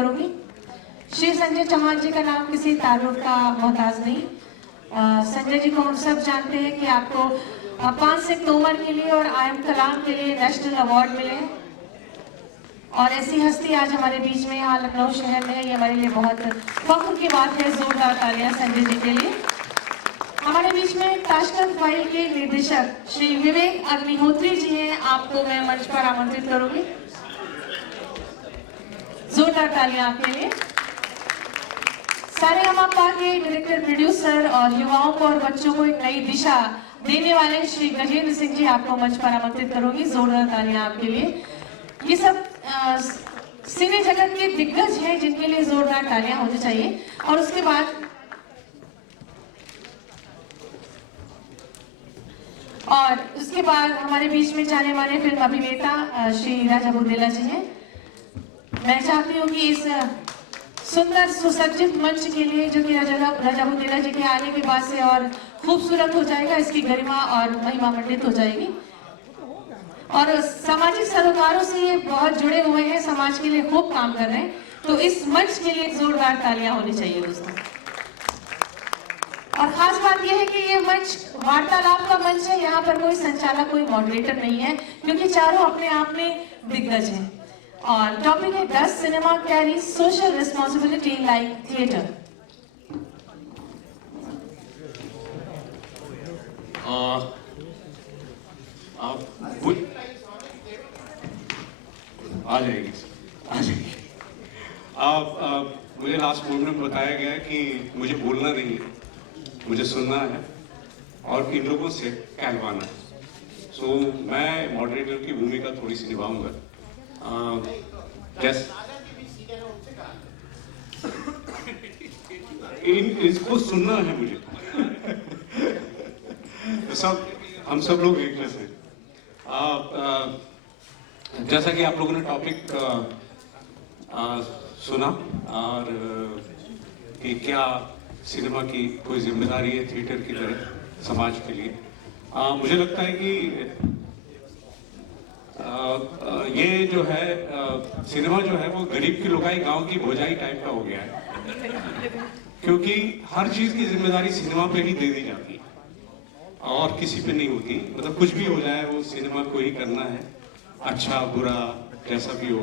करूंगी। श्री संजय चौहान जी का नाम किसी तारुफ का मोहताज नहीं। संजय जी को हम सब जानते हैं कि आपको 5 सिख तोमर के लिए और आयम कलाम के लिए नेशनल अवार्ड मिले हैं, और ऐसी हस्ती आज हमारे बीच में यहाँ लखनऊ शहर में है, ये हमारे लिए बहुत फख्र की बात है। जोरदार तालियां संजय जी के लिए। हमारे बीच में ताशकंद फाइल के निर्देशक श्री विवेक अग्निहोत्री जी हैं, आपको मैं मंच पर आमंत्रित करूंगी। जोरदार तालियां आपके लिए। सारेगामापा के डायरेक्टर प्रोड्यूसर और युवाओं को और बच्चों को एक नई दिशा देने वाले श्री गजेंद्र सिंह जी, आपको मंच पर आमंत्रित करूंगी। जोरदार तालियां आपके लिए। ये सब सिने जगत के दिग्गज हैं जिनके लिए जोरदार तालियां होनी चाहिए। और उसके बाद हमारे बीच में जाने माने फिल्म अभिनेता श्री राजा बुंदेला जी हैं। मैं चाहती हूँ कि इस सुंदर सुसज्जित मंच के लिए, जो कि राजा बुंदेला जी के आने के बाद से और खूबसूरत हो जाएगा, इसकी गरिमा और महिमा मंडित हो जाएगी। और सामाजिक सरोकारों से ये बहुत जुड़े हुए हैं, समाज के लिए खूब काम कर रहे हैं, तो इस मंच के लिए जोरदार तालियां होनी चाहिए दोस्तों। और खास बात यह है कि ये मंच वार्तालाप का मंच है, यहाँ पर कोई संचालक, कोई मॉडरेटर नहीं है, क्योंकि चारों अपने आप में दिग्गज हैं। और टॉपिक है 10 cinema carry social responsibility like theatre. आ जाएगी। मुझे लास्ट फोन में बताया गया कि मुझे बोलना नहीं है, मुझे सुनना है और इन लोगों से कहलवाना है। सो मैं मॉडरेटर की भूमिका थोड़ी सी निभाऊंगा। इसको सुनना है मुझे। तो हम सब लोग एक जैसे। जैसा कि आप लोगों ने टॉपिक सुना और कि क्या सिनेमा की कोई जिम्मेदारी है थिएटर की तरह समाज के लिए, मुझे लगता है कि ये जो है सिनेमा जो है वो गरीब की लुगाई गांव की भोजाई टाइप का हो गया है, क्योंकि हर चीज की जिम्मेदारी सिनेमा पे ही दे दी जाती है और किसी पे नहीं होती। मतलब कुछ भी हो जाए वो सिनेमा को ही करना है, अच्छा बुरा जैसा भी हो।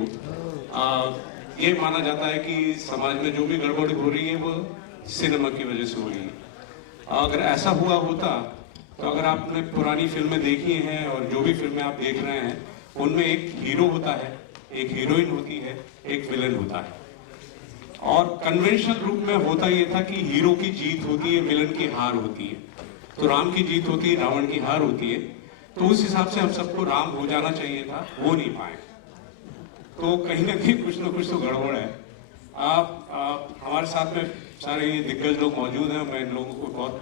ये माना जाता है कि समाज में जो भी गड़बड़ हो रही है वो सिनेमा की वजह से हो रही है। अगर ऐसा हुआ होता तो अगर आपने पुरानी फिल्में देखी हैं और जो भी फिल्में आप देख रहे हैं उनमें एक हीरो होता है, एक हीरोइन होती है, एक विलन होता है, और कन्वेंशनल रूप में होता ये था कि हीरो की जीत होती है, विलन की हार होती है। तो राम की जीत होती है, रावण की हार होती है। तो उस हिसाब से हम सबको राम हो जाना चाहिए था, हो नहीं पाए। तो कहीं ना कहीं कुछ ना कुछ तो गड़बड़ है। आप हमारे साथ में सारे ये दिग्गज लोग मौजूद हैं। मैं इन लोगों को बहुत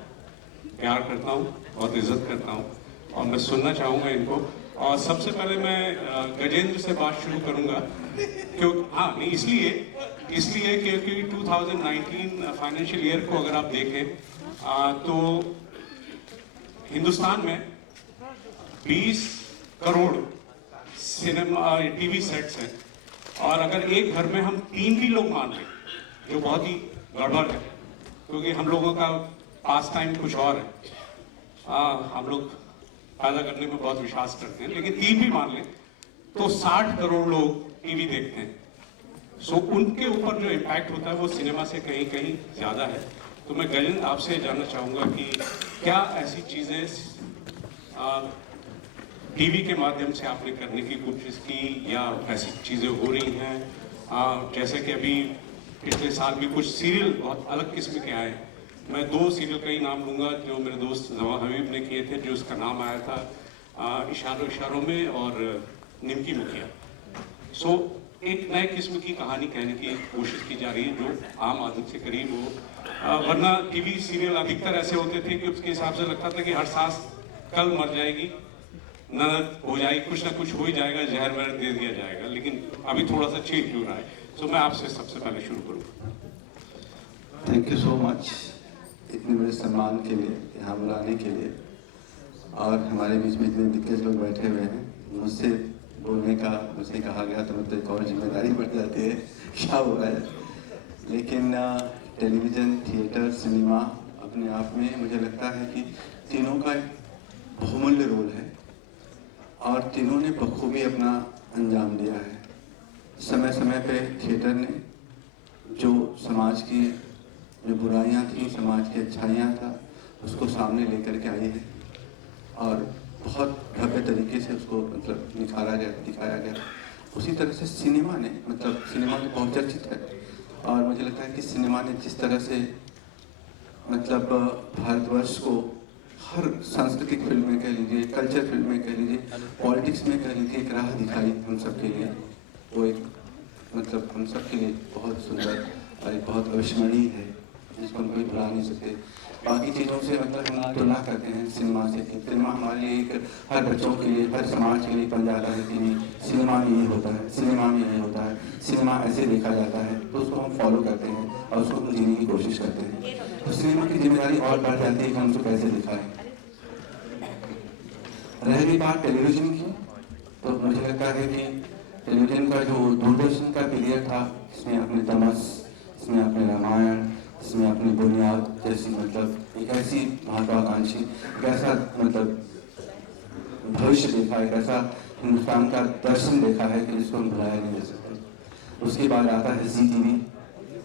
प्यार करता हूँ, बहुत इज्जत करता हूँ और मैं सुनना चाहूँगा इनको। और सबसे पहले मैं गजेंद्र से बात शुरू करूँगा, क्योंकि इसलिए क्योंकि 2019 फाइनेंशियल ईयर को अगर आप देखें तो हिंदुस्तान में 20 करोड़ सिनेमा टीवी सेट्स हैं, और अगर एक घर में हम 3 भी लोग मान लें, जो बहुत ही गड़बड़ है, क्योंकि हम लोगों का पास टाइम कुछ और है। हम लोग पैदा करने में बहुत विश्वास करते हैं, लेकिन 3 भी मान लें तो 60 करोड़ लोग टीवी देखते हैं। सो उनके ऊपर जो इम्पैक्ट होता है वो सिनेमा से कहीं कहीं ज्यादा है। तो मैं गजेंद्र आपसे जानना चाहूँगा कि क्या ऐसी चीज़ें टीवी के माध्यम से आपने करने की कोशिश की, या ऐसी चीज़ें हो रही हैं? जैसे कि अभी पिछले साल भी कुछ सीरियल बहुत अलग किस्म के आए। मैं 2 सीरियल का ही नाम लूँगा जो मेरे दोस्त जवा हबीब ने किए थे, जो उसका नाम आया था इशारों इशारों में और निमकी मुखिया। सो एक नए किस्म की कहानी कहने की कोशिश की जा रही है जो आम आदमी से करीब हो। वरना टीवी सीरियल अधिकतर ऐसे होते थे कि उसके हिसाब से लगता था कि हर सास कल मर जाएगी, ननद हो जाएगी, कुछ ना कुछ हो ही जाएगा, जहर वहर दे दिया जाएगा। लेकिन अभी थोड़ा सा चेंज हो रहा है। सो मैं आपसे सबसे पहले शुरू करूँगा। थैंक यू सो मच इतने बड़े सम्मान के लिए, यहाँ बुलाने के लिए, और हमारे बीच में इतने दिग्गज लोग बैठे हुए हैं। मुझसे बोलने का मुझसे कहा गया तो मतलब एक और जिम्मेदारी बढ़ जाती है क्या हो रहा है, लेकिन टेलीविज़न, थिएटर, सिनेमा अपने आप में मुझे लगता है कि तीनों का एक बहुमूल्य रोल है और तीनों ने बखूबी अपना अंजाम दिया है। समय समय पे थिएटर ने जो समाज की जो बुराइयां थी, समाज की अच्छाइयां था, उसको सामने लेकर के आई है और बहुत भव्य तरीके से उसको मतलब निखारा गया, दिखाया गया। उसी तरह से सिनेमा ने मतलब सिनेमा तो बहुत चर्चित है और मुझे लगता है कि सिनेमा ने जिस तरह से मतलब भारतवर्ष को हर सांस्कृतिक फिल्म में कह लीजिए, कल्चर फिल्म में कह लीजिए, पॉलिटिक्स में कह लीजिए, एक राह दिखाई हम सब के लिए, वो एक मतलब हम सब के लिए बहुत सुंदर और एक बहुत अविस्मरणीय है जिसको हम कोई भुला नहीं सकते। बाकी चीज़ों से मतलब हम तुलना करते हैं सिनेमा से कि सिनेमा हमारे लिए एक हर बच्चों के लिए, हर समाज के लिए बन जाता है कि नहीं सिनेमा में ये होता है, सिनेमा में ये होता है, सिनेमा ऐसे देखा जाता है, तो उसको हम फॉलो करते हैं और उसको हम जीने की कोशिश करते हैं। तो सिनेमा की जिम्मेदारी और बढ़ जाती है कि हम उसको कैसे दिखाएं। रह गई बात टेलीविजन की, तो मुझे लगता है कि टेलीविजन का जो दूरदर्शन का पीरियड था, इसमें अपने तमस, इसमें अपने रामायण, इसमें अपनी बुनियाद जैसी मतलब एक ऐसी महत्वाकांक्षी, एक ऐसा मतलब भविष्य देखा, एक ऐसा हिंदुस्तान का दर्शन देखा है कि जिसको हम भुलाया नहीं जा सकते। उसके बाद आता है जी टीवी।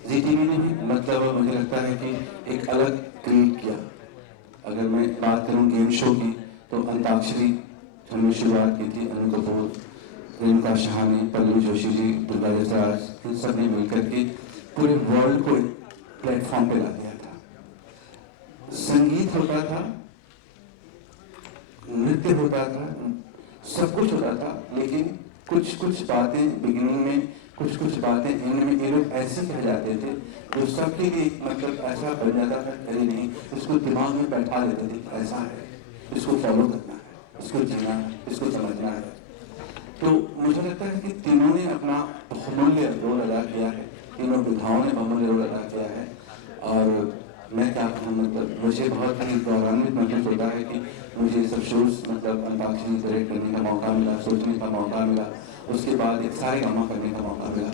जी टीवी ने भी मतलब मुझे लगता है कि एक अलग क्रिएट किया। अगर मैं बात करूँ गेम शो की, तो अंताक्षरी हमने शुरुआत की थी, अनिल कपूर, रेणुका शहानी, पल्लवी जोशी जी, दुर्गा जसराज, इन सब ने मिलकर के पूरे वर्ल्ड को प्लेटफॉर्म पे ला दिया था। संगीत होता था, नृत्य होता था, सब कुछ होता था, लेकिन कुछ कुछ बातें बिगिनिंग में, कुछ कुछ बातें एंड में ये लोग ऐसे कह जाते थे जो सबके लिए मतलब ऐसा बन जाता था, कहीं नहीं इसको दिमाग में बैठा लेते थे, ऐसा है, इसको फॉलो करना है, इसको जीना है, इसको समझना है। तो मुझे लगता है कि तीनों ने अपना बहुमूल्य रोल अदा किया है, तीनों विधाओं ने बहुमूल्य रोल अदा किया है और मैं क्या कहूँ मतलब मुझे बहुत ही गौरवान्वित महसूस होता है कि मुझे सब शोज मतलब अंताक्षरी डायरेक्ट करने का मौका मिला, सोचने का मौका मिला, उसके बाद एक सारेगामा करने का मौका मिला,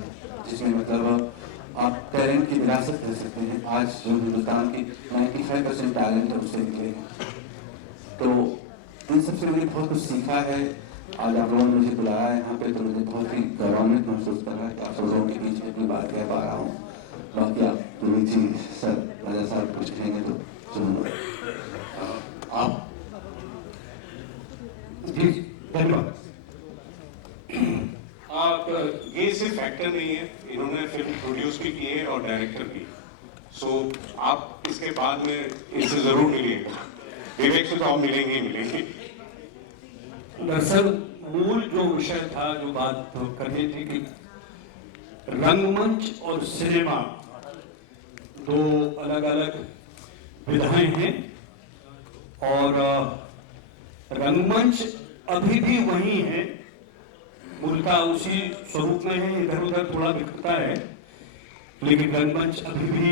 जिसमें मतलब आप टैलेंट की विरासत कह सकते हैं। आज जो हिंदुस्तान की 95% टैलेंट है उससे निकले हैं। तो इन सबसे मैंने बहुत कुछ सीखा है। आज आप लोगों ने मुझे बुलाया है यहाँ पे, तो मुझे बहुत ही गौरवान्वित महसूस कर रहा है कि आप सब लोगों के बीच में अपनी बात कह पा रहा हूँ। बाकी आप तुम्हें जी सर राजा साहब कुछ कहेंगे तो सुनूंगा। आप जी धन्यवाद। आप ये सिर्फ एक्टर नहीं है, इन्होंने फिल्म प्रोड्यूस भी की है और डायरेक्टर भी। सो आप इसके बाद में इनसे जरूर मिलिएगा, विवेक से तो आप मिलेंगे ही मिलेंगे। दरअसल मूल जो विषय था, जो बात करनी थी कि रंगमंच और सिनेमा दो अलग अलग विधाएं हैं और रंगमंच अभी भी वही है, मूल का उसी स्वरूप में है, इधर उधर थोड़ा बिखरता है, लेकिन रंगमंच अभी भी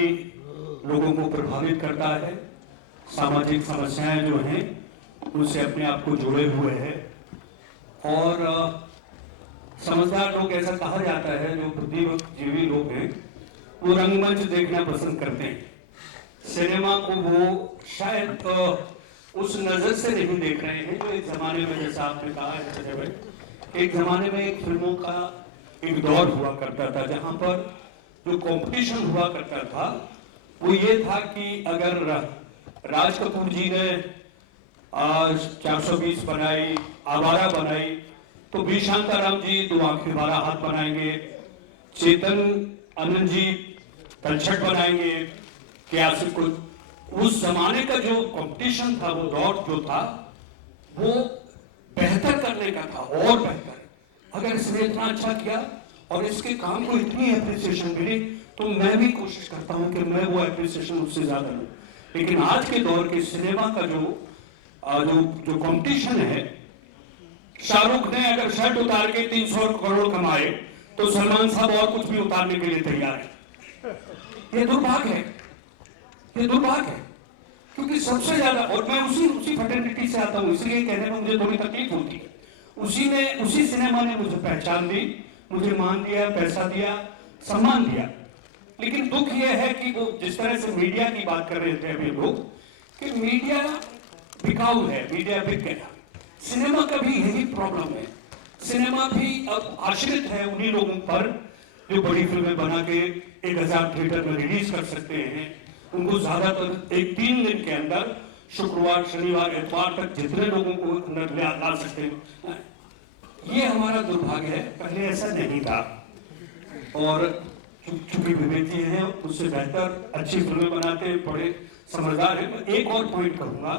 लोगों को प्रभावित करता है। सामाजिक समस्याएं जो हैं उनसे अपने आप को जुड़े हुए हैं और समझदार लोग, ऐसा कहा जाता है, जो बुद्धिजीवी लोग हैं वो रंगमंच देखना पसंद करते हैं। सिनेमा को वो शायद उस नजर से नहीं देख रहे हैं जो एक जमाने में, जैसा आपने कहा है संजय भाई, एक जमाने में एक फिल्मों का एक दौर हुआ करता था जहां पर जो कंपटीशन हुआ करता था वो ये था कि अगर राज कपूर जी ने 420 बनाई, आवारा बनाई, तो बी शांताराम जी 2 आंखें 12 हाथ बनाएंगे, चेतन आनंद जी तलछट बनाएंगे, क्या कुछ। उस जमाने का जो कंपटीशन था, वो दौर जो था, वो बेहतर करने का था और बेहतर। अगर इसने इतना अच्छा किया और इसके काम को इतनी एप्रिसिएशन मिली, तो मैं भी कोशिश करता हूं कि मैं वो एप्रिसिएशन उससे ज्यादा लूं। लेकिन आज के दौर के सिनेमा का जो कंपटीशन है, शाहरुख ने अगर शर्ट उतार के 300 करोड़ कमाए तो सलमान साहब और कुछ भी उतारने के लिए तैयार है। ये दुर्भाग्य है, ये दुर्भाग्य है, क्योंकि सबसे ज्यादा, और मैं उसी फैटर्निटी से आता हूं, इसलिए कहने में मुझे थोड़ी तकलीफ होती है। उसी सिनेमा ने मुझे पहचान दी, मुझे मान दिया, पैसा दिया, सम्मान दिया। लेकिन दुख यह है कि वो जिस तरह से मीडिया की बात कर रहे थे अभी लोग, कि मीडिया बिकाऊ है, मीडिया बिक गया। सिनेमा का भी यही प्रॉब्लम है। सिनेमा भी अब आश्रित है उन्हीं लोगों पर जो बड़ी फिल्में बना के 1000 थिएटर में रिलीज कर सकते हैं। उनको ज्यादातर 3 दिन के अंदर शुक्रवार, शनिवार, इतवार तक जितने लोगों को अंदर ला सकते हैं। ये हमारा दुर्भाग्य है, पहले ऐसा नहीं था। और चूंकि विवेक जी हैं, उससे बेहतर अच्छी फिल्में बनाते हैं, बड़े समझदार हैं। मैं एक और पॉइंट करूंगा,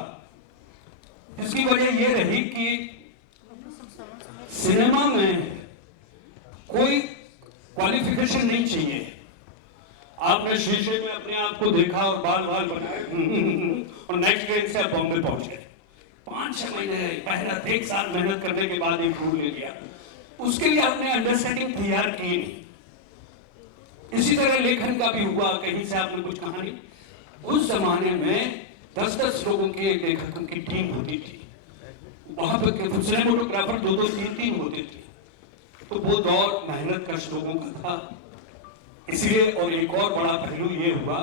जिसकी वजह यह रही कि सिनेमा में कोई क्वालिफिकेशन नहीं चाहिए। आपने शीशे में अपने आप को देखा और बाल बनाए और नेक्स्ट डे से आप बॉम्बे पहुंच गए। 5-6 महीने, पहला 1 साल मेहनत करने के बाद एक रोल ले लिया। उसके लिए आपने अंडरस्टैंडिंग तैयार की नहीं। इसी तरह लेखन का भी हुआ, कहीं से आपने कुछ कहानी। उस जमाने में 10-10 लोगों की एक लेखकों की टीम होती थी। वहां पर सिनेमेटोग्राफर 2-2, 3-3 होते थे। तो वो दौर मेहनत कश लोगों का था। इसलिए और एक और बड़ा पहलू ये हुआ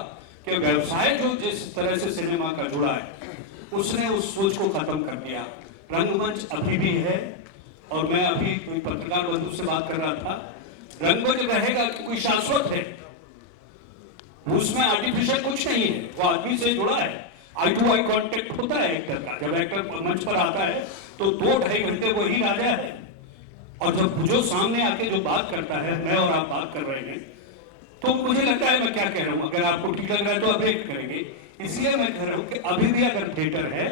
कि व्यवसाय जो जिस तरह से सिनेमा का जुड़ा है, उसने उस सोच को खत्म कर दिया। रंगमंच अभी भी है, और मैं अभी कोई पत्रकार बंधु से बात कर रहा था, रंगमंच रहेगा कि कोई शाश्वत है, उसमें आर्टिफिशियल कुछ नहीं है, वो आदमी से जुड़ा है। आई टू आई कांटेक्ट होता है एक्टर का। जब एक्टर मंच पर आता है तो 2-2.5 घंटे वो ही राजा है, और जब जो सामने आके जो बात करता है, मैं और आप बात कर रहे हैं, तो मुझे लगता है मैं क्या कह रहा हूं, अगर आपको ठीक लग रहा है तो आप वेट करेंगे। इसलिए मैं कह रहा हूं कि अभी भी अगर थिएटर है,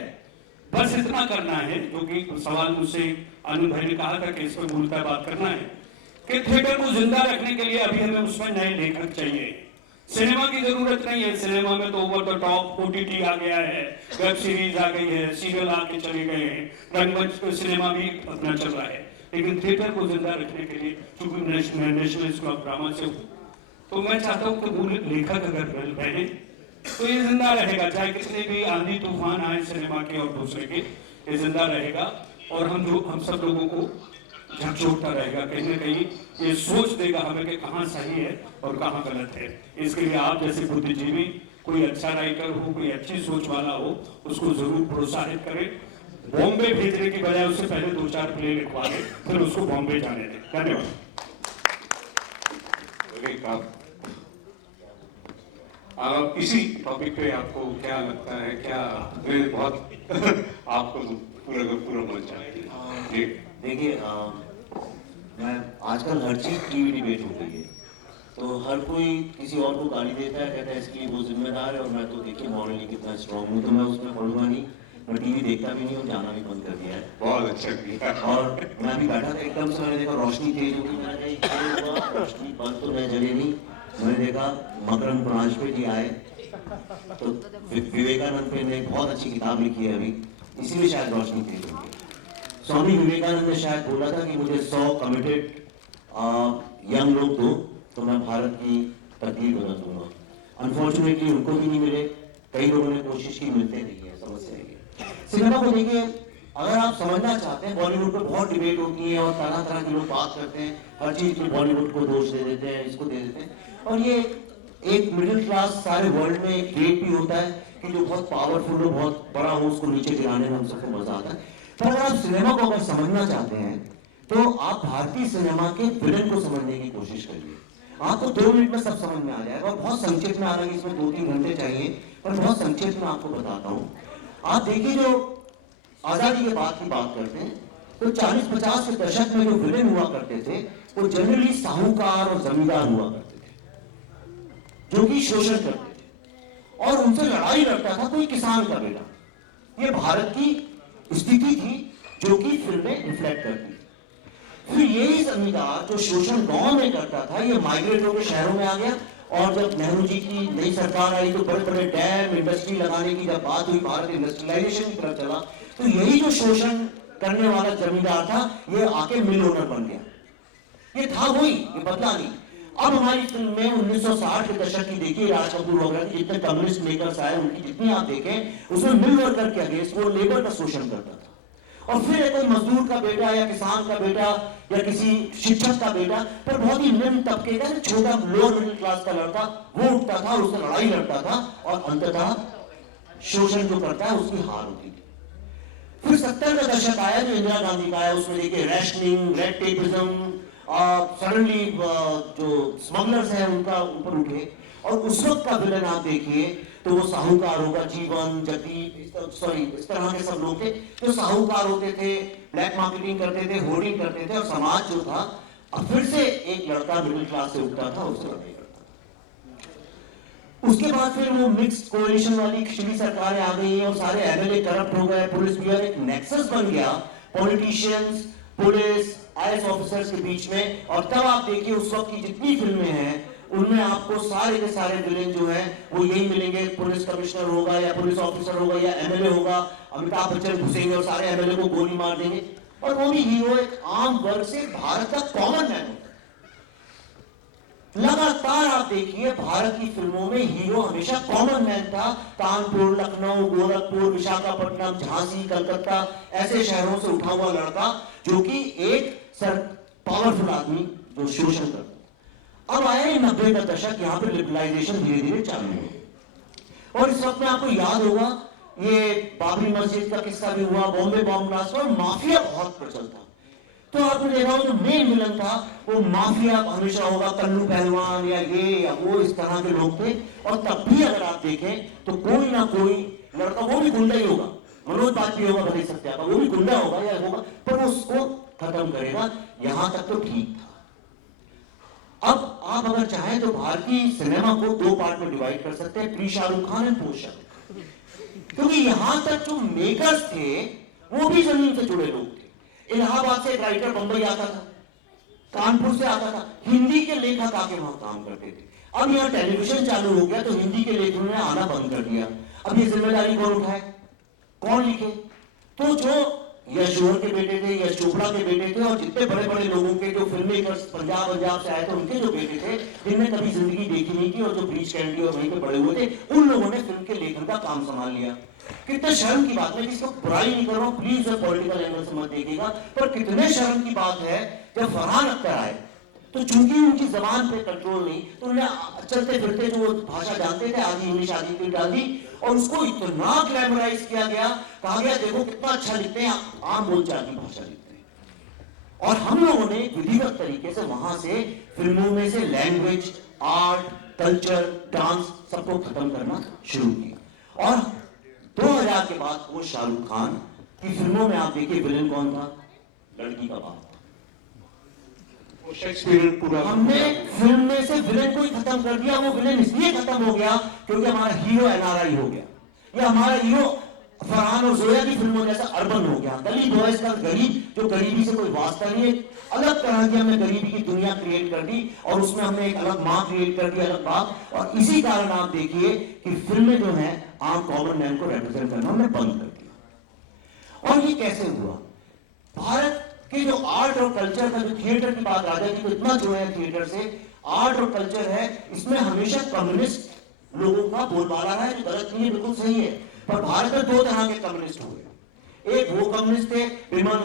बस इतना करना है, जो कि सवाल मुझसे आनंद भाई ने कहा था कि इस पर मूलतः बात करना है, कि थिएटर को जिंदा रखने के लिए अभी हमें उसमें नए लेखक चाहिए। सिनेमा की जरूरत नहीं है। सिनेमा में तो ओवर द टॉप OTT आ गया है, वेब सीरीज आ गई है, सीरियल आके चले गए हैं, रंगमंच सिनेमा भी अपना चल रहा है। लेकिन थिएटर को जिंदा रखने के लिए, चूंकि नेशनल स्कूल ऑफ ड्रामा से हूँ, तो मैं चाहता हूँ कि मूल लेखक अगर बने तो ये जिंदा रहेगा, चाहे कितने भी आंधी तूफान आए सिनेमा के और दूसरे के, ये जिंदा रहेगा। और हम सब लोगों को झकझोरता रहेगा, कहीं ना कहीं ये सोच देगा हमें कि कहाँ सही है और कहाँ गलत है। इसके लिए आप जैसे बुद्धिजीवी, कोई अच्छा राइटर हो, कोई अच्छी सोच वाला हो, उसको जरूर प्रोत्साहित करें। बॉम्बे भेजने की बजाय उससे पहले 2-4 प्ले लिखवा दें, फिर उसको बॉम्बे जाने दें। धन्यवाद। इसी टॉपिक पे आपको क्या लगता है, क्या बहुत आपको पूरा मन चाहती है? देखिए, मैं आजकल हर चीज टीवी डिबेट हो गई है, तो हर कोई किसी और को गाली देता है, कहता है इसके लिए वो जिम्मेदार है, और मैं तो देखिए मॉरली कितना स्ट्रांग हूँ, तो मैं उसमें पढ़ूंगा नहीं। मैं टीवी देखता भी नहीं और जाना भी बंद कर दिया है। बहुत अच्छा किया। और मैं भी बैठा था, एकदम से मैंने देखा रोशनी तेज हो गई, मैंने कहा रोशनी बंद तो मैं जले नहीं। मैंने देखा मकरंद पुरांजपे जी आए, तो विवेकानंद पे ने बहुत अच्छी किताब लिखी है अभी, इसीलिए शायद रोशनी तेज हो गई। स्वामी विवेकानंद ने शायद बोला था कि मुझे 100 कमिटेड यंग लोग दो, तो मैं भारत की तकलीफ बना दूंगा। अनफॉर्चुनेटली उनको भी नहीं मिले, कई लोगों ने कोशिश की, मिलते नहीं है, समस्या है। सिनेमा को देखिए, अगर आप समझना चाहते हैं, बॉलीवुड पर बहुत डिबेट होती है और तरह तरह के लोग बात करते हैं, हर चीज में बॉलीवुड को दोष दे देते हैं, इसको दे देते हैं, और ये एक मिडिल क्लास सारे वर्ल्ड में एक गेट भी होता है कि जो बहुत पावरफुल हो, बहुत बड़ा हो, उसको नीचे गिराने में हम सबको मजा आता है। पर अगर आप सिनेमा को अगर समझना चाहते हैं, तो आप भारतीय सिनेमा के विलन को समझने की कोशिश करिए। आपको 2 मिनट में सब समझ में आ जाएगा, और बहुत संक्षेप में, हालांकि इसमें 2-3 घंटे चाहिए, पर बहुत संक्षेप में आपको बताता हूँ। आप देखिए, जो आजादी के बाद की बात करते हैं, तो 40-50 के दशक में जो विलेन हुआ करते थे, वो जनरली साहूकार और जमींदार हुआ करते थे, जो कि शोषण करते थे, और उनसे लड़ाई लड़ता था कोई किसान का बेटा। ये भारत की स्थिति थी जो कि फिल्में रिफ्लेक्ट करती थी। फिर यही जमींदार जो शोषण गांव में करता था, ये माइग्रेट होकर शहरों में आ गया, और जब नेहरू जी की नई सरकार आई, तो बड़े बड़े डैम, इंडस्ट्री लगाने की जब बात हुई, भारत इंडस्ट्रियलाइजेशन की तरफ चला, तो यही जो शोषण करने वाला जमींदार था, ये आके मिल ओनर बन गया। ये था वही, ये बदला नहीं। अब हमारी फिल्म में 1960 के दशक की देखिए, राज कपूर वगैरह के जितने कम्युनिस्ट मेकर्स आए, उनकी जितनी आप देखें, उसमें मिल वर्कर के अगेंस्ट वो लेबर का शोषण करता था। और फिर कोई मजदूर का बेटा या किसान का बेटा या किसी शिक्षक का बेटा, पर बहुत ही निम्न तबके का छोटा लोअर मिडिल क्लास का लड़का वो उठता था और उससे लड़ाई लड़ता था और अंततः शोषण जो करता है उसकी हार होती थी। फिर 70 का दशक आया जो इंदिरा गांधी का आया, उसमें देखिए रैशनिंग, रेड टेपिज्म, सडनली जो स्मगलर्स हैं उनका ऊपर उठे, और उस वक्त का विलन आप देखिए तो वो साहूकारों का जीवन, इस तरह के सब लोग थे जो साहूकार होते थे, ब्लैक मार्केटिंग करते थे, होर्डिंग करते थे, और समाज जो था अब फिर से एक लड़का मिडिल क्लास से उठता था, उससे लड़ाई करता था। उसके बाद फिर वो मिक्स्ड कोalition वाली पिछली सरकारें आ गई और सारे एमएलए करप्ट हो गए, पुलिस भी एक नेक्सस बन गया पॉलिटिशियंस, पुलिस, आईएएस ऑफिसर्स के बीच में। और तब आप देखिए उस वक्त की जितनी फिल्में हैं उनमें आपको सारे के सारे विलेन जो हैं वो यही मिलेंगे, पुलिस कमिश्नर होगा या पुलिस ऑफिसर होगा या एमएलए होगा, अमिताभ बच्चन घुसेंगे और सारे एमएलए को गोली मार देंगे, और वो भी हीरो एक आम वर्ग से भारत का कॉमन मैन होता है। लगातार आप देखिए भारत की फिल्मों में हीरो हमेशा कॉमन मैन था। कानपुर, लखनऊ, गोरखपुर, विशाखापट्टनम, झांसी, कलकत्ता ऐसे शहरों से उठा हुआ लड़का जो कि एक पावरफुल आदमी जो शोषण करता। अब आया 90 का दशक, यहाँ पे लिबरलाइजेशन धीरे धीरे चालू है, और इस वक्त में आपको याद होगा ये बाबरी मस्जिद का किस्सा भी हुआ, बॉम्बे बॉम्ब ब्लास्ट हुआ, माफिया बहुत प्रचल था। तो आपने देखा जो मेन विलन था वो माफिया हमेशा होगा, कल्लू पहलवान या ये या वो, इस तरह के लोग थे। और तब भी अगर आप देखें तो कोई ना कोई लड़का, वो भी गुंडा ही होगा, मनोज बाजपेयी होगा भले सत्या का, वो भी गुंडा होगा या होगा, पर वो उसको खत्म करेगा। यहां तक तो ठीक था। अब आप अगर चाहें तो भारतीय सिनेमा को 2 पार्ट में डिवाइड कर सकते हैं, pre Shahrukh Khan and post Shahrukh Khan, क्योंकि यहां तक जो मेकर्स थे वो भी जमीन से जुड़े लोग थे। इलाहाबाद से एक राइटर बंबई आता था, कानपुर से आता था, हिंदी के लेखक आके वहां काम करते थे। अब यहाँ टेलीविजन चालू हो गया तो हिंदी के लेखकों ने आना बंद कर दिया। अब ये जिम्मेदारी कौन उठाए, कौन लिखे? तो जो यश जोहर के बेटे थे, यश चोपड़ा के बेटे थे, और जितने बड़े बड़े लोगों के जो फिल्म मेकर्स पंजाब से आए थे उनके जो बेटे थे जिनने कभी जिंदगी देखी नहीं थी और जो ब्रीच कैंडी और वहीं पे बड़े हुए थे, उन लोगों ने फिल्म के लेखन का काम संभाल लिया। कितने शर्म की बात है, जिसको बुराई नहीं कर रहा हूं, प्लीज पॉलिटिकल एंगल से मत देखिएगा, पर कितने शर्म की बात है जब फरहान अख्तर आए तो चूंकि उनकी जबान पे कंट्रोल नहीं तो उन्हें चलते फिरते जो भाषा जानते थे आधी इंग्लिश आधी हिंदी डाल दी, और उसको इतना ग्लैमराइज किया गया, कहा गया देखो कितना अच्छा लिखते हैं, आम बोलचाल की भाषा लिखते हैं। और हम लोगों ने विधिवत तरीके से वहां से फिल्मों में से लैंग्वेज, आर्ट, कल्चर, डांस सबको खत्म करना शुरू किया। और 2000 के बाद वो शाहरुख खान की फिल्मों में आप देखिए विलेन कौन था, लड़की का बाप। शेक्सपियर पूरा हमने फिल्म में से विलेन को ही खत्म कर दिया। वो विलेन इसलिए खत्म हो गया क्योंकि हमारा हीरो एनआरआई हो गया, या हमारा हीरो फरहान और जोया की फिल्मों जैसा अर्बन हो गया। गली बॉयज का गरीब, जो गरीबी से कोई वास्ता नहीं है, अलग तरह की हमने गरीबी की दुनिया क्रिएट कर दी और उसमें हमने एक अलग माँ क्रिएट कर दी, अलग बाप। और इसी कारण आप देखिए कि फिल्में जो है आम कॉमन मैन को रिप्रेजेंट करना हमने बंद कर दिया। और ये कैसे हुआ? भारत कि जो आर्ट और कल्चर का, जो थिएटर की बात आ जाएगी तो इतना जो है थिएटर से आर्ट और कल्चर है, इसमें हमेशा कम्युनिस्ट लोगों का बोलबाला है, जो गलत नहीं है, बिल्कुल सही है। पर भारत में 2 तरह के कम्युनिस्ट हुए। एक वो कम्युनिस्ट थे बिमल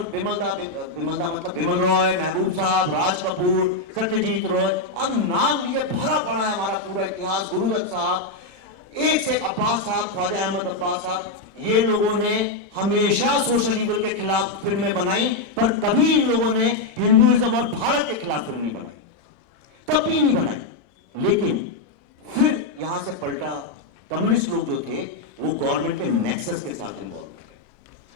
रॉय, महबूब साहब, राज कपूर, सत्यजीत रॉय, अब नाम लिए भरा पड़ा है हमारा पूरा इतिहास, गुरु दत्त साहब, एक से अब्बास साहब, ख्वाजा अहमद अब्बास साहब। ये लोगों ने हमेशा सोशल ईवल के खिलाफ फिल्में बनाई, पर कभी इन लोगों ने हिंदुइज्म और भारत के खिलाफ फिल्म नहीं बनाई, कभी नहीं बनाई। लेकिन फिर यहां से पलटा, कम्युनिस्ट लोग जो थे वो गवर्नमेंट के नेक्सस के साथ इन्वॉल्व थे।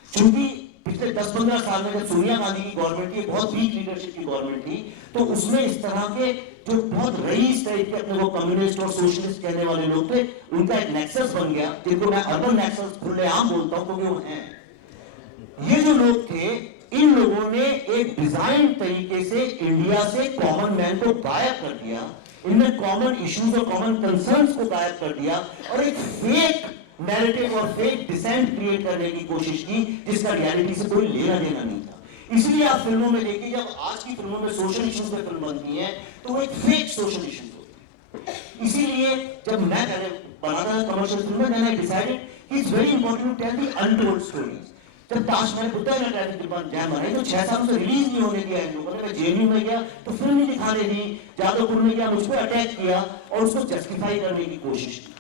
क्योंकि पिछले 10-15 साल में जब सोनिया गांधी की गवर्नमेंट थी, बहुत वीक लीडरशिप की गवर्नमेंट थी, तो उसमें इस तरह के जो बहुत रईस टाइप के अपने को कम्युनिस्ट और सोशलिस्ट कहने वाले लोग थे, उनका एक नेक्सस बन गया, जिनको मैं अर्बन नेक्सस खुलेआम बोलता हूं क्योंकि वो हैं। ये जो लोग थे, इन लोगों ने एक डिजाइन तरीके से इंडिया से कॉमन मैन को गायब कर दिया, इनमें कॉमन इश्यूज और कॉमन कंसर्न्स को गायब कर दिया और एक फेक नैरेटिव और फेक डिसेंट क्रिएट करने की कोशिश की, जिसका रियलिटी से कोई लेना देना नहीं था। इसलिए आप फिल्मों में देखिए, जब आज की फिल्मों में सोशल इश्यूज पे फिल्म बनती है तो वो एक फेक सोशल इश्यूज होते हैं। इसीलिए जब मैं पहले बनाता था कमर्शियल फिल्में, मैंने डिसाइडेड कि it's very important to tell the untold stories. जब ताश मैंने बुद्धा में ट्रैफिक जैम बना तो 6 सालों से रिलीज नहीं होने दिया इन लोगों ने। मैं जेएनयू में गया तो फिल्म नहीं दिखाने दी, जादवपुर में गया मुझ पर अटैक किया और उसको जस्टिफाई करने की कोशिश की।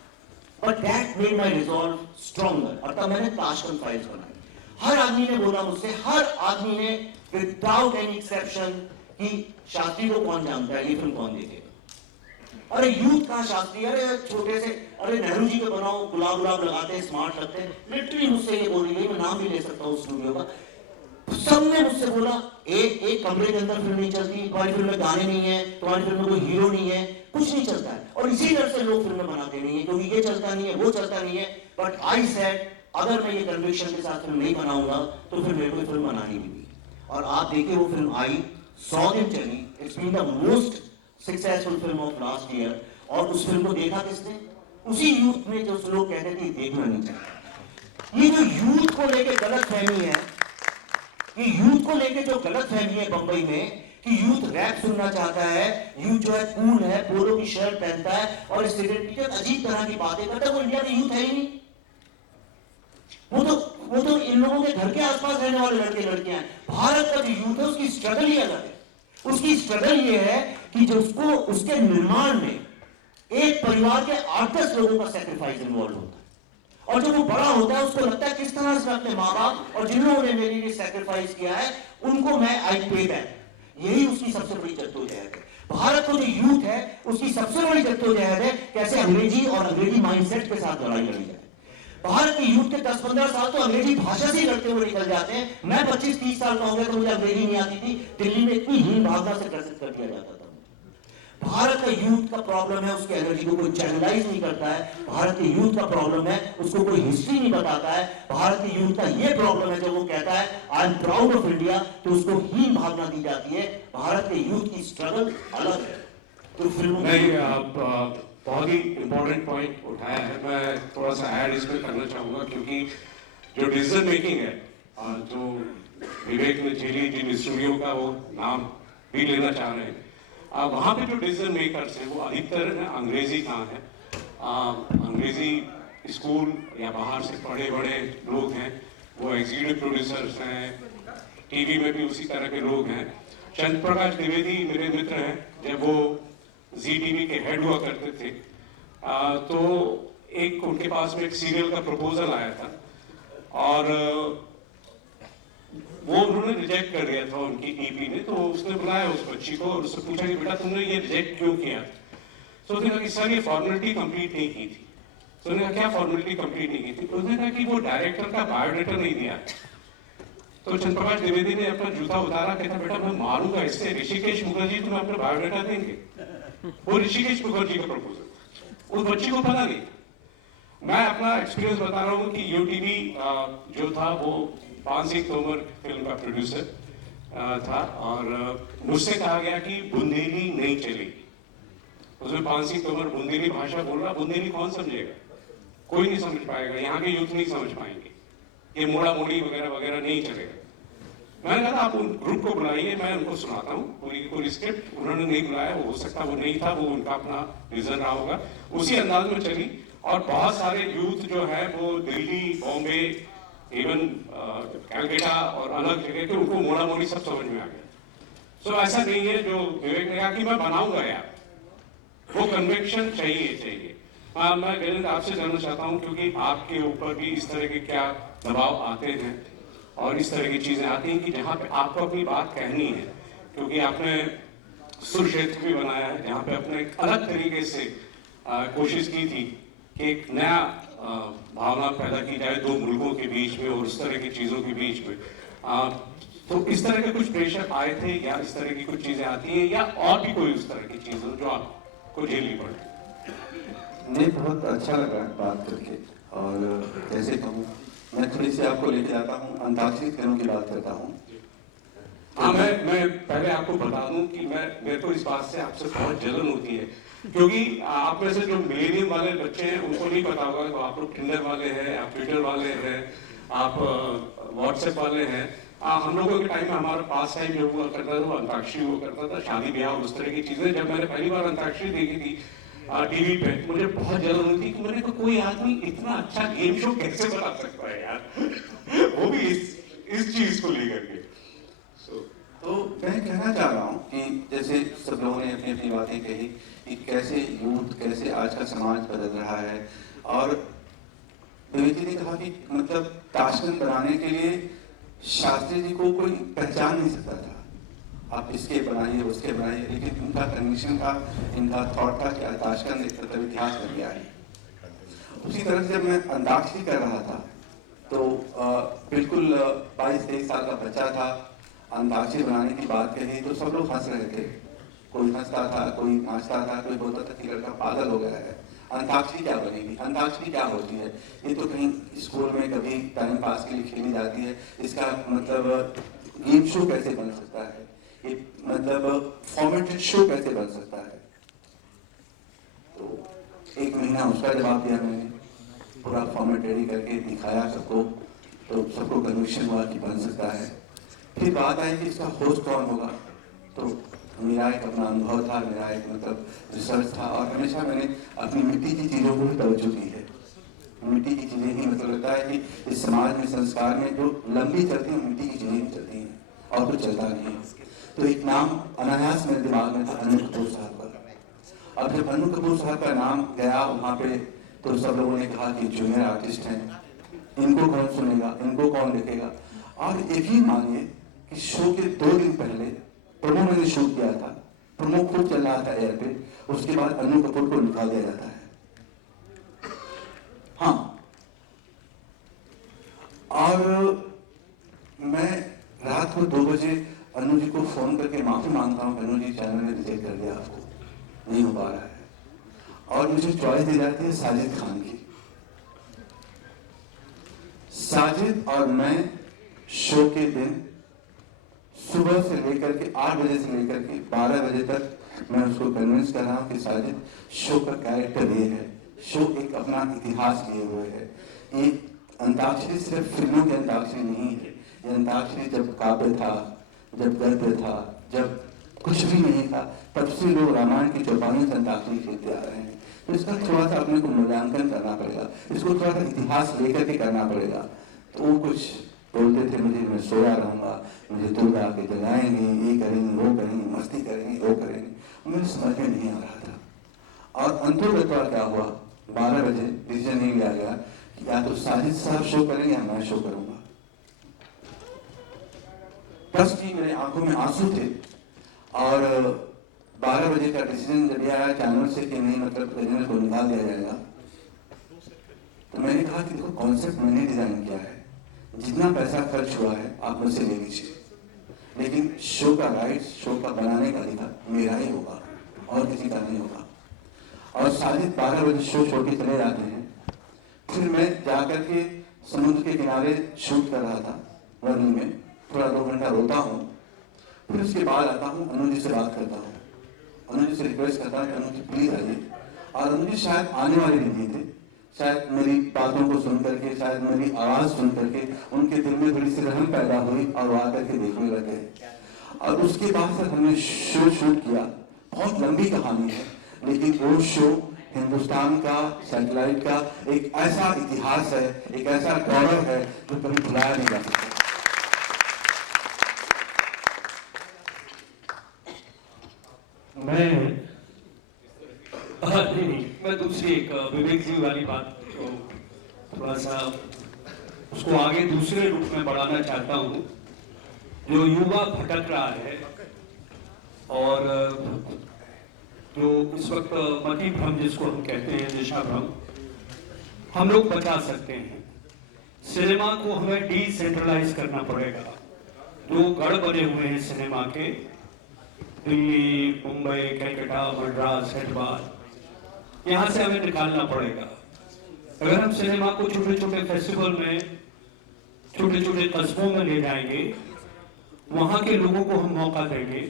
But that made my resolve stronger, और तब मैंने ताशकंद फाइल्स बनाई। हर आदमी ने बोला मुझसे, हर आदमी ने विदाउट एनी एक्सेप्शन कि शास्त्री को कौन जानता है, ये फिल्म कौन देखेगा। अरे यूथ कहाँ शास्त्री, अरे छोटे से, अरे नेहरू जी को बनाओ, गुलाब गुलाब लगाते हैं, स्मार्ट लगते हैं। लिटरली मुझसे ये बोल रही है, मैं नाम भी ले सकता हूँ उस स्टूडियो का। सबने मुझसे बोला एक कमरे के अंदर फिल्म नहीं चलती, तुम्हारी फिल्म में गाने नहीं है, तुम्हारी फिल्म में कोई हीरो नहीं है, कुछ नहीं चलता है। और इसी डर से लोग फिल्में बनाते नहीं है, क्योंकि ये चलता नहीं है, वो चलता नहीं है। बट आई सेड अगर मैं ये कन्विक्शन के साथ फिल्म नहीं बनाऊंगा तो फिर मेरे को फिल्म बनानी भी नहीं। और आप देखिए वो फिल्म आई, 100 दिन चली, it's been the most successful film of last year. और उस फिल्म को देखा किसने? उसी यूथ ने जो लोग कहते थे देखना नहीं चाहिए। ये जो यूथ को लेके गलत फहमी है, ये यूथ को लेके जो गलत फहमी है बंबई में कि यूथ रैप सुनना चाहता है, यूथ जो है कूल है, पोलो की शर्ट पहनता है और सिगरेट पीकर अजीब तरह की बातें करता है, वो इंडिया में यूथ है ही नहीं। वो तो इन लोगों के घर के आसपास रहने वाले लड़के लड़कियां हैं। भारत का जो यूथ है उसकी स्ट्रगल ही अलग है। उसकी स्ट्रगल ये है कि जो उसके निर्माण में एक परिवार के 8-10 लोगों का सैक्रिफाइस इन्वॉल्व होता है। और जब वो बड़ा होता है उसको लगता है किस तरह से अपने माँ बाप और जिन्होंने मेरे लिए सैक्रिफाइस किया है उनको मैं आई पे बैक। यही उसकी सबसे बड़ी जद्दोजहद है। भारत को जो यूथ है उसकी सबसे बड़ी जद्दोजहद है कैसे अंग्रेजी और अंग्रेजी माइंडसेट के साथ लड़ाई लड़ी जाए। भारत के यूथ के 10-15 साल तो अंग्रेजी भाषा से ही लड़ते हुए निकल जाते हैं। मैं 25-30 साल का हो गया तो मुझे अंग्रेजी नहीं आती थी। दिल्ली में इतनी हीन भावना से ग्रसित कर दिया जाता था। भारत का यूथ का प्रॉब्लम है उसकी एनर्जी को कोई चैनलाइज नहीं करता है। भारत के यूथ का प्रॉब्लम है उसको कोई हिस्ट्री नहीं बताता है। भारत के यूथ का ये प्रॉब्लम है जब वो कहता है I am proud of India तो उसको हीन भावना दी जाती है। भारत के यूथ की स्ट्रगल अलग है। तो फिल्मों नहीं, आप बहुत ही इम्पोर्टेंट पॉइंट उठाया है। मैं थोड़ा सा ऐड इसमें करना चाहूँगा क्योंकि जो डिसीजन मेकिंग है, जो विवेक ने झेली जिन स्टूडियो का वो नाम भी लेना चाह रहे हैं, वहाँ पे जो डिसीजन मेकर्स हैं वो अधिकतर अंग्रेजी कहाँ है, अंग्रेजी स्कूल या बाहर से पढ़े बड़े लोग हैं, वो एग्जीक्यूटिव प्रोड्यूसर्स हैं, टीवी में भी उसी तरह के लोग हैं। चंद्र प्रकाश द्विवेदी मेरे मित्र हैं, जब वो जी टीवी के हेड हुआ करते थे तो एक उनके पास में एक सीरियल का प्रपोजल आया था और वो उन्होंने रिजेक्ट कर दिया था उनकी टीपी ने। तो उसने बुलाया उस बच्ची को और उससे पूछा कि बेटा तुमने ये रिजेक्ट क्यों किया। तो उसने कहा कि सर ये फॉर्मेलिटी कंप्लीट नहीं की थी। तो उन्होंने कहा क्या फॉर्मेलिटी कंप्लीट नहीं की थी। तो उसने कहा कि वो डायरेक्टर का बायोडाटा नहीं दिया। तो चंद्रप्रकाश द्विवेदी ने अपना जूता उतारा, कहता बेटा मैं मारूंगा इससे, ऋषिकेश मुखर्जी तुम्हें अपना बायोडाटा देंगे। वो ऋषिकेश मुखर्जी का प्रपोजल उस बच्ची को पता नहीं। मैं अपना एक्सपीरियंस बता रहा हूँ कि यूटीवी जो था वो पान सिंह तोमर फिल्म का प्रोड्यूसर था और मुझसे कहा गया कि बुंदेली नहीं चलेगी। उसमें पान सिंह तोमर बुंदेली भाषा बोल रहा, बुंदेली कौन समझेगा? कोई नहीं समझ पाएगा, यहाँ के यूथ नहीं समझ पाएंगे, ये मोड़ा मोड़ी वगैरह वगैरह नहीं चलेगा। मैंने कहा आप उन ग्रुप को बुलाइए, मैं उनको सुनाता हूँ पूरी स्क्रिप्ट। उन्होंने नहीं बुलाया, वो हो सकता वो नहीं था, वो उनका अपना रीजन रहा होगा। उसी अंदाज में चली और बहुत सारे यूथ जो है वो दिल्ली, बॉम्बे, इवन कैलकाटा और अलग जगह के, उनको मोड़ा मोड़ी सब समझ में आ गया। सो ऐसा नहीं है जो विवेक ने कहा कि मैं बनाऊंगा यार, वो कन्विक्शन चाहिए। मैं गणेश आपसे जानना चाहता हूँ क्योंकि आपके ऊपर भी इस तरह के क्या दबाव आते हैं और इस तरह की चीजें आती हैं कि जहाँ पे आपको अपनी बात कहनी है, क्योंकि आपने सुर क्षेत्र भी बनाया है जहाँ पे अपने एक अलग तरीके से कोशिश की थी कि एक नया भावना पैदा की जाए दो मुल्कों के बीच में और उस तरह की चीजों के बीच में। तो इस तरह के कुछ प्रेशर आए थे या इस तरह की कुछ चीजें आती हैं या और भी कोई उस तरह की चीज हो जो आपको झेलनी पड़े? नहीं, बहुत अच्छा लगा बात करके। और जैसे कहूँ मैं थोड़ी सी आपको लेके आता हूँ, अंताक्षरी फिल्म की बात करता हूँ। हाँ, मैं पहले आपको बता दूं कि मेरे को इस बात से आपसे बहुत जलन होती है क्योंकि आप में से जो मिलेनियम वाले बच्चे हैं उनको नहीं पता होगा तो आप लोग टिंडर वाले हैं, आप ट्विटर वाले हैं, आप व्हाट्सएप वाले हैं। हम लोगों के टाइम में हमारा पास टाइम जो हुआ करता था वो अंताक्षरी हुआ करता था, शादी ब्याह और उस तरह की चीजें। जब मैंने पहली बार अंताक्षरी देखी थी टीवी पे, मुझे बहुत जलन होती कि मैंने कहा कोई आदमी इतना अच्छा गेम शो कैसे बना सकता है यार, वो भी इस चीज को लेकर के। तो मैं कहना चाह रहा हूँ कि जैसे सब लोगों ने अपनी अपनी बातें कही कि कैसे यूथ, कैसे आज का समाज बदल रहा है, और विवेक जी ने कहा कि मतलब ताशकंद बनाने के लिए शास्त्री जी को कोई पहचान नहीं सकता था, आप इसके बनाइए उसके बनाइए, लेकिन इनका कंडीशन था, इनका थॉट था कि ताशकंद एक मतलब इतिहास बन गया है। उसी तरह से जब मैं अंताक्षरी कर रहा था तो बिल्कुल 22-23 साल का बच्चा था, अंताक्षरी बनाने की बात कही तो सब लोग हंस रहे थे, कोई हंसता था, कोई नाचता था, कोई बोलता था कि लड़का पागल हो गया है, अंताक्षरी क्या बनेगी, अंताक्षरी क्या होती है, ये तो कहीं स्कूल में कभी टाइम पास के लिए खेली जाती है, इसका मतलब गेम शो कैसे बन सकता है, ये मतलब फॉर्मेटेड शो कैसे बन सकता है। तो 1 महीना उसका जवाब दिया मैंने, पूरा फॉर्मेट रेडी करके दिखाया सबको, तो सबको कन्विक्शन हुआ कि बन सकता है। फिर बात आई कि इसका होस्ट कौन होगा, तो मेरा एक अपना अनुभव था, मेरा एक मतलब रिसर्च था, और हमेशा मैंने अपनी मिट्टी की चीज़ों को भी तवज्जो दी है। मिट्टी की चीज़ें ही मतलब लगता है कि इस समाज में, संस्कार में जो लंबी चलती हैं मिट्टी की चीज़ें ही चलती हैं और कुछ चलता नहीं है। तो एक नाम अनायास मेरे दिमाग में था, अनु कपूर साहब का। अब जब अनु कपूर साहब का नाम गया वहाँ पे, तो सब लोगों ने कहा कि जूनियर आर्टिस्ट हैं, इनको कौन सुनेगा, इनको कौन देखेगा। और एक ही मानिए कि शो के 2 दिन पहले प्रोमो मैंने शूट किया था, प्रोमो खूब चल रहा था एयर पे, उसके बाद अनु कपूर को निकाल दिया जाता है। हाँ, और मैं रात को 2 बजे अनु जी को फोन करके माफी मांगता हूँ, अनु जी चैनल ने रिजेक्ट कर दिया, आपको नहीं हो पा रहा है, और मुझे चॉइस दी जाती है साजिद खान की। साजिद और मैं शो के दिन सुबह से लेकर के 8 बजे से लेकर के 12 बजे तक मैं उसको कन्विंस कर रहा हूँ कि साजिद शो का कैरेक्टर ये है, शो एक अपना इतिहास लिए हुए है, ये अंताक्षरी सिर्फ फिल्मों की अंताक्षरी नहीं है, ये अंताक्षरी जब काव्य था, जब गद्य था, जब कुछ भी नहीं था, तब से लोग रामायण की चौपाइयों से अंताक्षरी खेलते आ रहे हैं। तो इसका थोड़ा सा अपने को मूल्यांकन करना पड़ेगा, इसको थोड़ा सा इतिहास लेकर के करना पड़ेगा। तो वो कुछ बोलते थे मुझे, मैं सोया रहूंगा, मुझे दुर्गा के जगाएंगे, ये करेंगे, वो करेंगे, मस्ती करेंगे, वो करेंगे, मुझे समझ में नहीं आ रहा था। और अंतोगतवा क्या हुआ, 12 बजे डिसीजन नहीं लिया गया कि या तो साजिद साहब शो करेंगे या मैं शो करूंगा। प्लस की मेरे आंखों में आंसू थे, और 12 बजे का डिसीजन जब ये आया चैनल से कि नहीं मतलब रीजनल को निकाल दिया जाएगा, तो मैंने कहा कि देखो कॉन्सेप्ट मैंने डिजाइन किया है, जितना पैसा खर्च हुआ है आप मुझसे ले लीजिए, लेकिन शो का राइट, शो का बनाने का अधिकार मेरा ही होगा और किसी का नहीं होगा। और साजिद 12 बजे शो छोड़ के चले जाते हैं, फिर मैं जाकर के समुद्र के किनारे शूट कर रहा था वर्ली में, थोड़ा 2 घंटा रोता हूँ, फिर उसके बाद आता हूँ, अनु जी से बात करता हूँ, अनु जी से रिक्वेस्ट करता हूँ कि अनु जी प्लीज आइए। और अनु जी शायद आने वाले नहीं थे, शायद मेरी बातों को सुन करके, शायद मेरी आवाज सुन करके उनके दिल में थोड़ी सी रहम पैदा हुई और वो आकर के देखने लगे। और उसके बाद फिर हमने शो शूट किया, बहुत लंबी कहानी है, लेकिन वो शो हिंदुस्तान का, सैटेलाइट का एक ऐसा इतिहास है, एक ऐसा गौरव है जो कभी भुलाया नहीं जा सकता। मैं दूसरी एक विवेक जी वाली बात को थोड़ा सा उसको आगे दूसरे रूप में बढ़ाना चाहता हूँ। जो युवा भटक रहा है और जो इस वक्त मति भ्रम जिसको हम कहते हैं, दिशा भ्रम, हम लोग बचा सकते हैं। सिनेमा को हमें डिसेंट्रलाइज करना पड़ेगा। जो गढ़ बने हुए हैं सिनेमा के, दिल्ली, मुंबई, कलकत्ता, मद्रास, हैदराबाद, यहाँ से हमें निकालना पड़ेगा। अगर हम सिनेमा को छोटे छोटे फेस्टिवल में, छोटे छोटे कस्बों में ले जाएंगे, वहां के लोगों को हम मौका देंगे।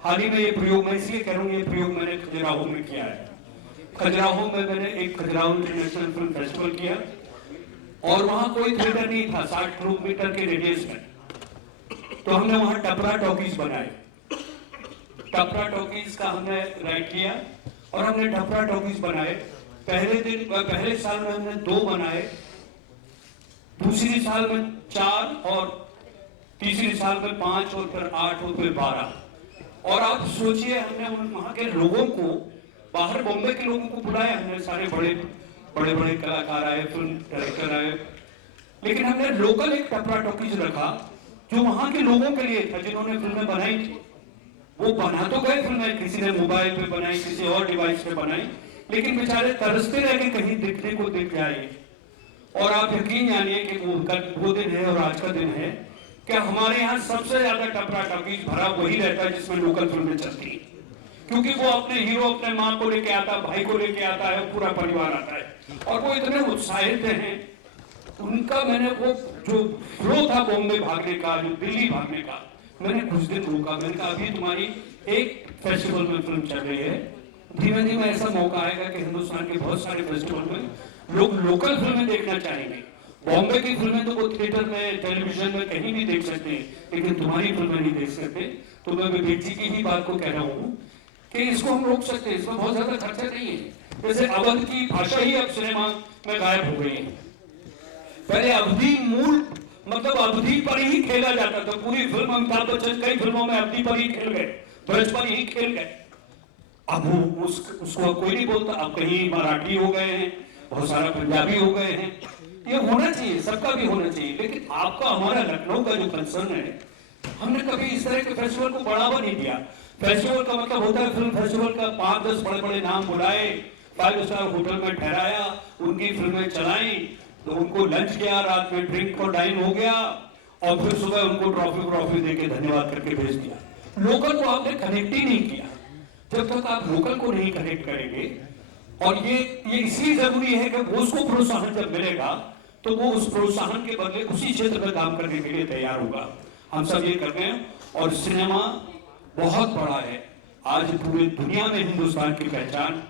हाल ही में ये प्रयोग, मैं इसलिए कह रहा हूँ, ये प्रयोग मैंने खजुराहो में किया है। खजुराहो में मैंने एक खजुराहो इंटरनेशनल फिल्म फेस्टिवल किया और वहां कोई थिएटर नहीं था 60 किलोमीटर के रेडियस में। तो हमने वहां टपरा टॉकीज बनाए। टपरा टॉकीज का हमने राइट किया और हमने टपरा टॉकीज बनाए। पहले साल में हमने 2 बनाए, दूसरी साल में 4 और तीसरे साल में 5 और फिर 8 और फिर 12। और आप सोचिए, हमने वहाँ के लोगों को, बाहर बॉम्बे के लोगों को बुलाया, हमने सारे बड़े बड़े कलाकार आए, फिल्म डायरेक्टर आए, लेकिन हमने लोकल एक टपरा टॉकीज रखा जो वहाँ के लोगों के लिए था, जिन्होंने फिल्में बनाई थी। वो बना तो गए फिल्में, किसी ने मोबाइल पे बनाई, किसी और डिवाइस पे बनाई, लेकिन बेचारे तरसते रह गए कहीं दिखने को दिख जाए। और आप यकीन जानिए कि वो दिन है और आज का दिन है कि हमारे यहाँ सबसे ज्यादा टपरा टॉकीज भरा वही रहता है जिसमें लोकल फिल्में चलती है, क्योंकि वो अपने हीरो अपने माँ को लेके आता है, भाई को लेके आता है, पूरा परिवार आता है और वो इतने उत्साहित हैं। उनका मैंने वो जो फ्लो था बॉम्बे भागने का, जो दिल्ली भागने का, मैंने कुछ दिन रोका। मैंने कहा अभी तुम्हारी एक फेस्टिवल में फिल्म चल रही है, धीमे धीमे ऐसा मौका आएगा कि हिंदुस्तान के बहुत सारे फेस्टिवल में लोग लोकल फिल्में देखना चाहेंगे। बॉम्बे की फिल्में तो वो थिएटर में, टेलीविजन में कहीं भी देख सकते हैं, लेकिन तुम्हारी फिल्में नहीं देख सकते। तो मैं विवेक जी की ही बात को कह रहा हूँ कि इसको हम रोक सकते हैं, इसमें बहुत ज्यादा खर्चा नहीं है। जैसे अवध की भाषा ही अब सिनेमा में गायब हो गई है। पहले अवधी मूल मतलब अवधी पर ही खेला जाता था, पूरी फिल्म अमिताभ बच्चन कई फिल्मों में अवधी पर ही खेल गए, ब्रज पर ही खेल गए। अब वो उसको कोई नहीं बोलता, अब कहीं मराठी हो गए हैं, बहुत सारा पंजाबी हो गए हैं। ये होना चाहिए, सबका भी होना चाहिए, लेकिन आपका हमारा लखनऊ का जो कंसर्न है, हमने कभी इस तरह के फेस्टिवल को बढ़ावा नहीं दिया। फेस्टिवल का मतलब होता है फिल्म फेस्टिवल का 5-10 बड़े-बड़े नाम बुलाए, 5 स्टार होटल में ठहराया, उनकी फिल्में चलाई, तो उनको लंच किया, रात में ड्रिंक और डाइन हो गया और फिर सुबह उनको ट्रॉफी देके धन्यवाद करके भेज दिया। लोकल को आपने कनेक्ट ही नहीं किया। जब तक आप लोकल को नहीं कनेक्ट करेंगे, और ये इसलिए जरूरी है कि उसको प्रोत्साहन जब मिलेगा तो वो उस प्रोत्साहन के बदले उसी क्षेत्र में काम करने के लिए तैयार होगा। हम सब ये कर रहे हैं और सिनेमा बहुत बड़ा है। आज पूरी दुनिया में हिंदुस्तान की पहचान,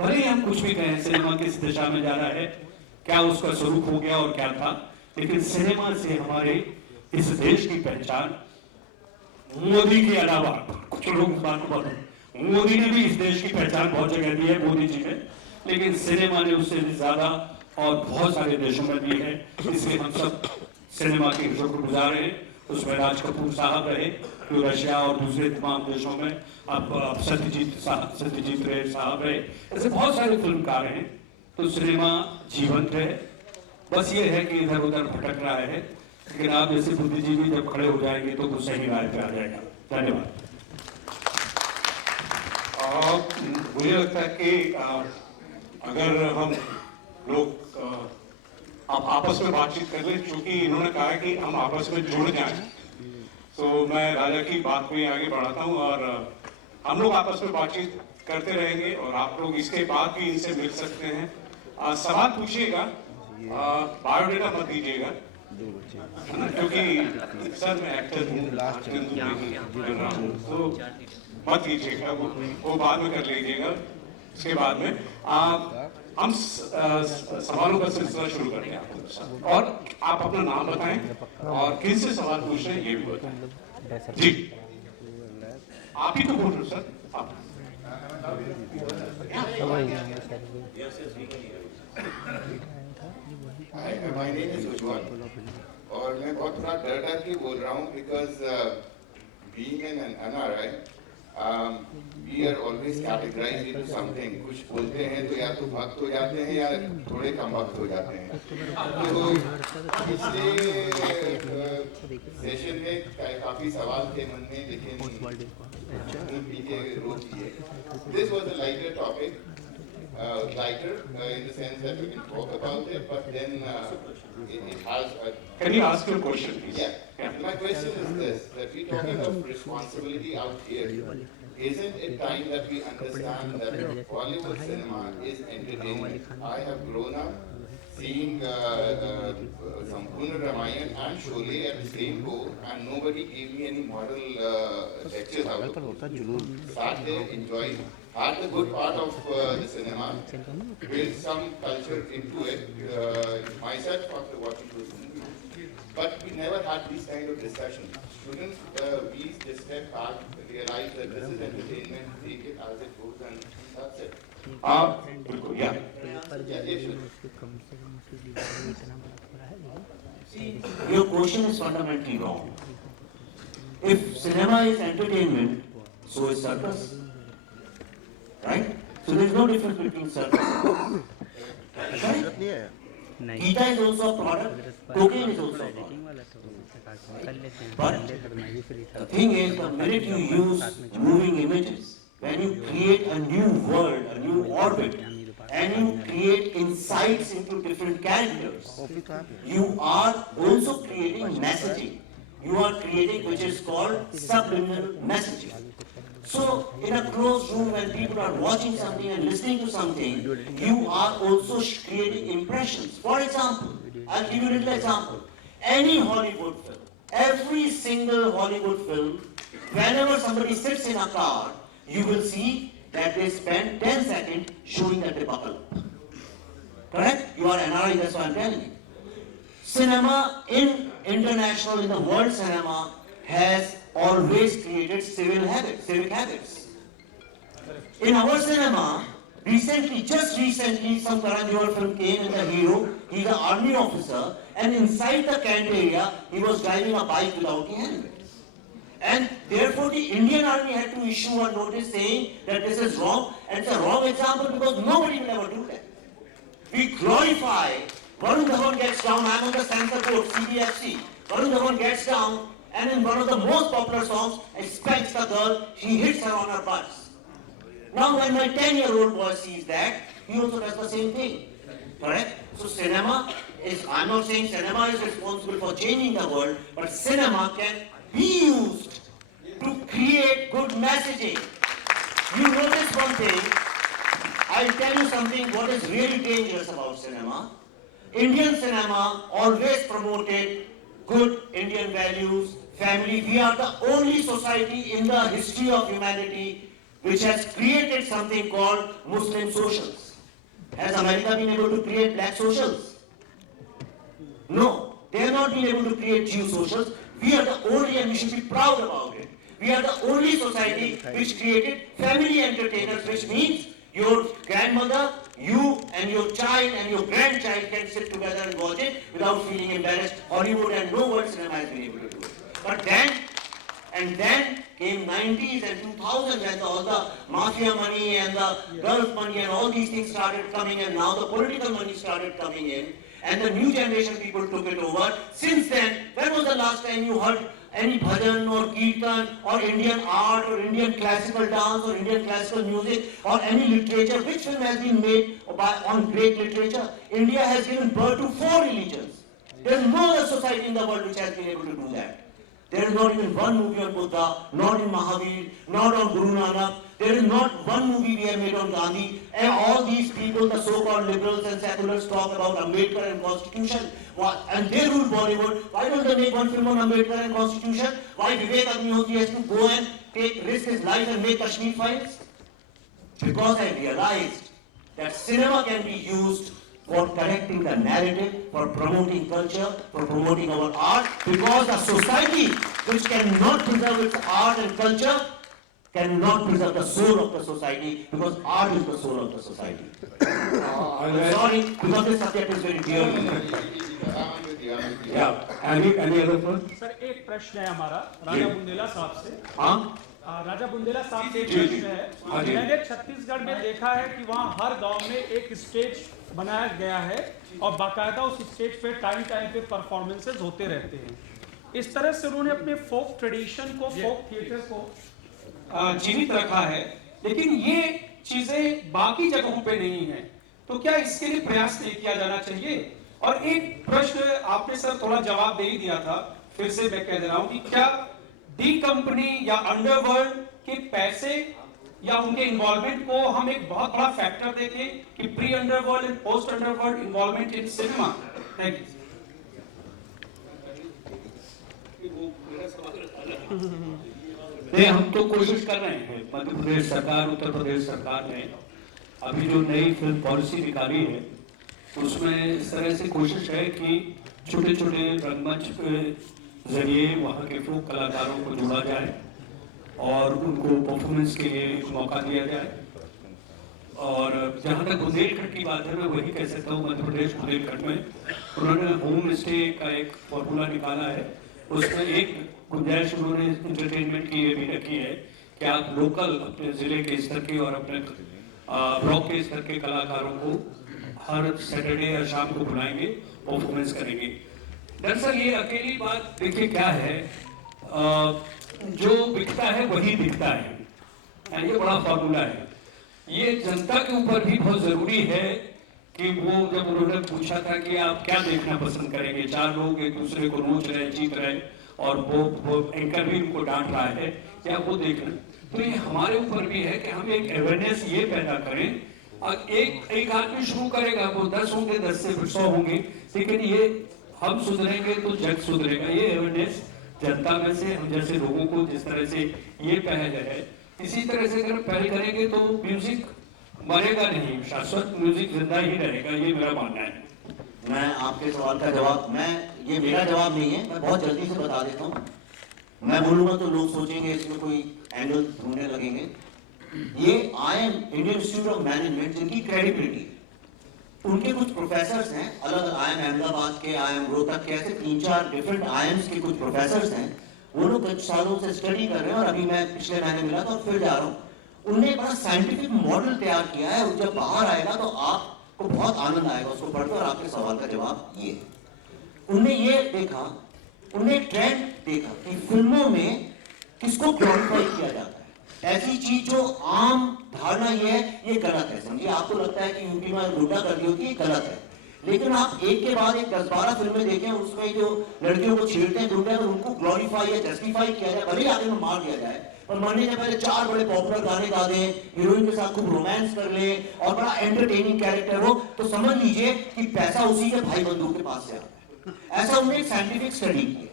भले ही हम कुछ भी कहें सिनेमा किस दिशा में जा रहा है, क्या उसका स्वरूप हो गया और क्या था, लेकिन सिनेमा से हमारे इस देश की पहचान, मोदी के अलावा कुछ लोग इस बात को बोलते हैं, मोदी ने भी इस देश की पहचान बहुत जगह दी है, मोदी जी ने, लेकिन सिनेमा ने उससे भी ज्यादा और बहुत सारे देशों में दी है। इसलिए हम सब सिनेमा के शुक्रगुजार हैं। उसमें राज कपूर साहब रहे जो रशिया और दूसरे तमाम देशों में, अब सत्यजीत रे साहब रहे, ऐसे बहुत सारे फिल्मकार हैं। तो सिनेमा जीवंत है, बस ये है कि इधर उधर भटक रहा है, लेकिन आप जैसे बुद्धिजीवी जब खड़े हो जाएंगे तो वो सही राह पे आ जाएगा। धन्यवाद। मुझे लगता है कि अगर हम लोग आप आपस में बातचीत कर लें, क्योंकि इन्होंने कहा है कि हम आपस में जुड़ जाएं, तो मैं राजा की बात को ही आगे बढ़ाता हूं और हम लोग आपस में बातचीत करते रहेंगे और आप लोग इसके बाद भी इनसे मिल सकते हैं। सवाल पूछिएगा, बायोडेटा मत दीजिएगा, क्योंकि सर मैं एक्टर हूँ, तो मत कीजिएगा, वो बाद में कर लीजिएगा। इसके बाद में हम सवालों का सिलसिला शुरू करते हैं और आप अपना नाम बताएं और किन से सवाल पूछ रहे हैं ये भी बताएं। जी आप ही तो बोल रहे हो सर, आप। My name is Ujjwal और मैं बहुत थोड़ा डर के बोल रहा हूँ because being an NRI we are always categorized into something। कुछ बोलते हैं तो या तो भक्त हो जाते हैं या थोड़े कम भक्त हो जाते हैं। तो पिछले सेशन में काफी सवाल थे मन में, लेकिन पीछे रोक दिए। This was a lighter topic, lighter in the sense that we can talk about it, but then it has a... Can you ask your question, please? Yeah. My question is this, that we're talking of responsibility out here. Isn't it time that we understand that Bollywood cinema is entertainment? I have grown up seeing Sampurna Ramayan and Sholay at the same go, and nobody gave me any moral lectures out of it. Sat there, enjoyed, had the good part of the cinema, built some culture into it, myself after watching those movies. But we never had these kind of discussions. Shouldn't we just step back, realize that this is entertainment, take it as it goes, and that's it? Yeah. Your question is fundamentally wrong. If cinema is entertainment, so is circus. Right? So there is no difference between circus and circus. Right? Gita is also a product, cocaine is also a product. But the thing is, the minute you use moving images, when you create a new world, a new orbit, and you create insights into different characters, you are also creating messaging. You are creating which is called subliminal messaging. So, in a closed room when people are watching something and listening to something, you are also creating impressions. For example, I'll give you a little example. Any Hollywood film, every single Hollywood film, whenever somebody sits in a car, you will see that they spend 10 seconds showing that they buckle. Correct? You are NRI, that's what I'm telling you. Cinema in international, in the world cinema, has always created civic habits. In our cinema, just recently, some Karan Johar film came and the hero, he's an army officer, and inside the camp area, he was driving a bike without the helmet. And therefore, the Indian army had to issue a notice saying that this is wrong, and it's a wrong example because nobody will ever do that. We glorify, Varun Dhawan gets down, I'm on the censor board, CBFC, Varun Dhawan gets down, and in one of the most popular songs, he spanks the girl, he hits her on her butts. Now when my 10-year-old boy sees that, he also does the same thing. Correct? So cinema is, I'm not saying cinema is responsible for changing the world, but cinema can be used to create good messaging. You notice one thing, I'll tell you something what is really dangerous about cinema. Indian cinema always promoted good Indian values, family. We are the only society in the history of humanity which has created something called Muslim socials. Has America been able to create black socials? No, they have not been able to create Jew socials. We are the only, and we should be proud about it. We are the only society which created family entertainers, which means your grandmother, you and your child and your grandchild can sit together and watch it without feeling embarrassed. Hollywood and no world cinema has been able to do it. But then came 90s and 2000s when all the mafia money and the Gulf money and all these things started coming, and now the political money started coming in, and the new generation people took it over. Since then, when was the last time you heard any bhajan or kirtan or Indian art or Indian classical dance or Indian classical music or any literature? Which film has been made on great literature? India has given birth to 4 religions. There is no other society in the world which has been able to do that. There is not even one movie on Buddha, not in Mahavir, not on Guru Nanak. There is not one movie we have made on Gandhi. And all these people, the so-called liberals and seculars, talk about Ambedkar and Constitution. And they rule Bollywood. Why don't they make one film on Ambedkar and Constitution? Why Vivek Agnihotri has to go and risk his life and make Kashmir Files? Because I realized that cinema can be used for correcting the narrative, for promoting culture, for promoting our art, because a society which cannot preserve its art and culture cannot preserve the soul of the society, because art is the soul of the society. I'm sorry, because this subject is very dear to me. Yeah. Any other one? Sir एक प्रश्न है हमारा राजा बुंदेला साहब से। हाँ? राजा बुंदेला साहब से एक जी, जी। प्रश्न है। हाँ जी। मैंने छत्तीसगढ़ में देखा है कि वहाँ हर गांव में एक स्टेज बनाया गया है और बाकायदा उस स्टेज पे टाइम पे परफॉर्मेंसेज होते रहते हैं। इस तरह से उन्होंने अपने फोक ट्रेडिशन को, फोक थिएटर को जीवित रखा है, लेकिन ये चीजें बाकी जगहों पे नहीं है, तो क्या इसके लिए प्रयास नहीं किया जाना चाहिए? और एक प्रश्न आपने सर थोड़ा जवाब दे ही दिया था, फिर से मैं कह दे रहा हूं कि क्या डी कंपनी या अंडरवर्ल्ड के पैसे या उनके इन्वॉल्वमेंट को हम एक बहुत बड़ा फैक्टर देखें कि pre underworld and post underworld involvement in cinema? Thank you. नहीं, हम तो कोशिश कर रहे हैं। मध्य प्रदेश सरकार, उत्तर प्रदेश सरकार ने अभी जो नई फिल्म पॉलिसी निकाली है, उसमें इस तरह से कोशिश है कि छोटे छोटे रंगमंच के जरिए वहाँ के फोक कलाकारों को जोड़ा जाए और उनको परफॉर्मेंस के लिए मौका दिया जाए। और जहाँ तक बुंदेलखंड की बात है, मैं वही कह सकता हूँ, मध्य प्रदेश बुंदेलखंड में उन्होंने होम स्टे का एक फॉर्मूला निकाला है उसमें एक गुंजाइश उन्होंने इंटरटेनमेंट की ये भी रखी है कि आप लोकल अपने जिले के स्तर के और अपने ब्लॉक के स्तर के कलाकारों को हर सैटरडे या शाम को बुलाएंगे, परफॉर्मेंस करेंगे। दरअसल ये अकेली बात देखिए क्या है, जो बिकता है वही बिकता है, यानी ये बड़ा फॉर्मूला है। ये जनता के ऊपर भी बहुत जरूरी है कि वो, जब उन्होंने पूछा था कि आप क्या देखना पसंद करेंगे, 4 लोग एक दूसरे को नोच रहे, जीत रहे और वो एंकर भी उनको डांट रहा है, क्या वो देखना, तो ये हमारे ऊपर भी है कि हम एक अवेयरनेस ये पैदा करें। और एक आदमी शुरू करेगा, वो 10 होंगे, 10 से 100 होंगे, लेकिन ये हम सुधरेंगे तो जग सुधरेगा। ये अवेयरनेस जनता में से हम जैसे लोगों को जिस तरह से ये पहल है, इसी तरह से अगर पहल करेंगे तो म्यूजिक मरेगा नहीं, शाश्वत म्यूजिक जिंदा ही रहेगा, ये मेरा मानना है। मैं आपके सवाल का जवाब, ये मेरा जवाब नहीं है, मैं बहुत जल्दी से बता देता हूँ। मैं बोलूंगा तो लोग सोचेंगे इसमें कोई एंगल ढूंढने लगेंगे। ये IIM Indian institute of management, जिनकी क्रेडिबिलिटी है, उनके कुछ प्रोफेसर्स हैं अलग, IIM अहमदाबाद के, IIM रोहतक के, ऐसे 3-4 डिफरेंट IIMs के कुछ प्रोफेसर्स हैं। वो लोग कुछ सालों से स्टडी कर रहे हैं और अभी मैं पिछले महीने मिला था और फिर जा रहा हूँ। उनने एक बड़ा साइंटिफिक मॉडल तैयार किया है, और जब बाहर आएगा तो आपको बहुत आनंद आएगा उसको पढ़कर। और आपके सवाल का जवाब ये है, उनने ये देखा, उनने एक ट्रेंड देखा कि फिल्मों में किसको ग्लोरीफाई किया जाता है। ऐसी चीज जो आम धारणा ये है, ये गलत है। समझिए, आपको लगता है कि यूपी में लूटा कर दी होती है, गलत है। लेकिन आप एक के बाद एक 10-12 फिल्में देखें, उसमें जो लड़कियों को छेड़ते हैं गुंडे, अगर उनको ग्लोरीफाई या जस्टिफाई किया जाए, भले ही आगे में मार दिया जाए, पर मरने से पहले 4 बड़े पॉपुलर गाने गा दें, हीरोइन के साथ खूब रोमांस कर ले और बड़ा एंटरटेनिंग कैरेक्टर हो, तो समझ लीजिए कि पैसा उसी के भाई बंधु के पास से आता है। ऐसा उन्होंने एक साइंटिफिक स्टडी की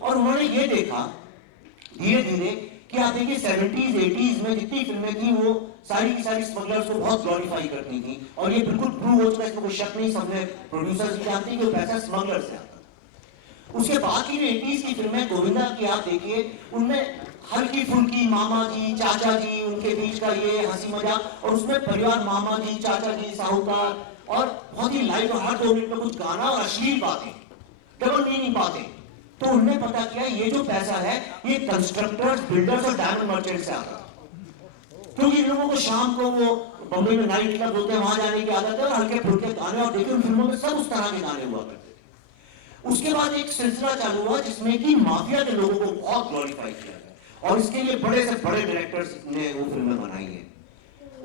और उन्होंने ये देखा धीरे धीरे कि आप देखिए 70s 80s में जितनी फिल्में थी वो सारी की सारी स्मगलर्स को बहुत ग्लोरीफाई करती थी, और ये बिल्कुल प्रूव हो चुका है, इसमें कोई शक नहीं, सबने प्रोड्यूसर्स भी जानते हैं कि पैसा स्मगलर से आता है। उसके बाद की 80s की फिल्में गोविंदा की आप देखिए, उनमें हल्की फुल्की मामा जी चाचा जी उनके बीच का ये हंसी मजाक, और उसमें परिवार मामा जी चाचा जी साहूकार, और बहुत ही लाइट और हर 2 मिनट में कुछ गाना और अश्लील बातें, डबल मीनिंग बातें। तो उन्होंने पता किया ये जो पैसा है ये कंस्ट्रक्टर्स, बिल्डर्स और डायमंड मर्चेंट से आता है, क्योंकि इन लोगों को शाम को वो बम्बई में नाइट क्लब होते हैं, वहां जाने की आदत है, और हल्के फुल्के गाने, और देखिए उन फिल्मों में सब उस तरह के गाने हुआ करते थे। उसके बाद एक सिलसिला चालू हुआ जिसमें कि माफिया के लोगों को बहुत ग्लोरीफाई किया गया, और इसके लिए बड़े से बड़े डायरेक्टर्स ने वो फिल्में बनाई है।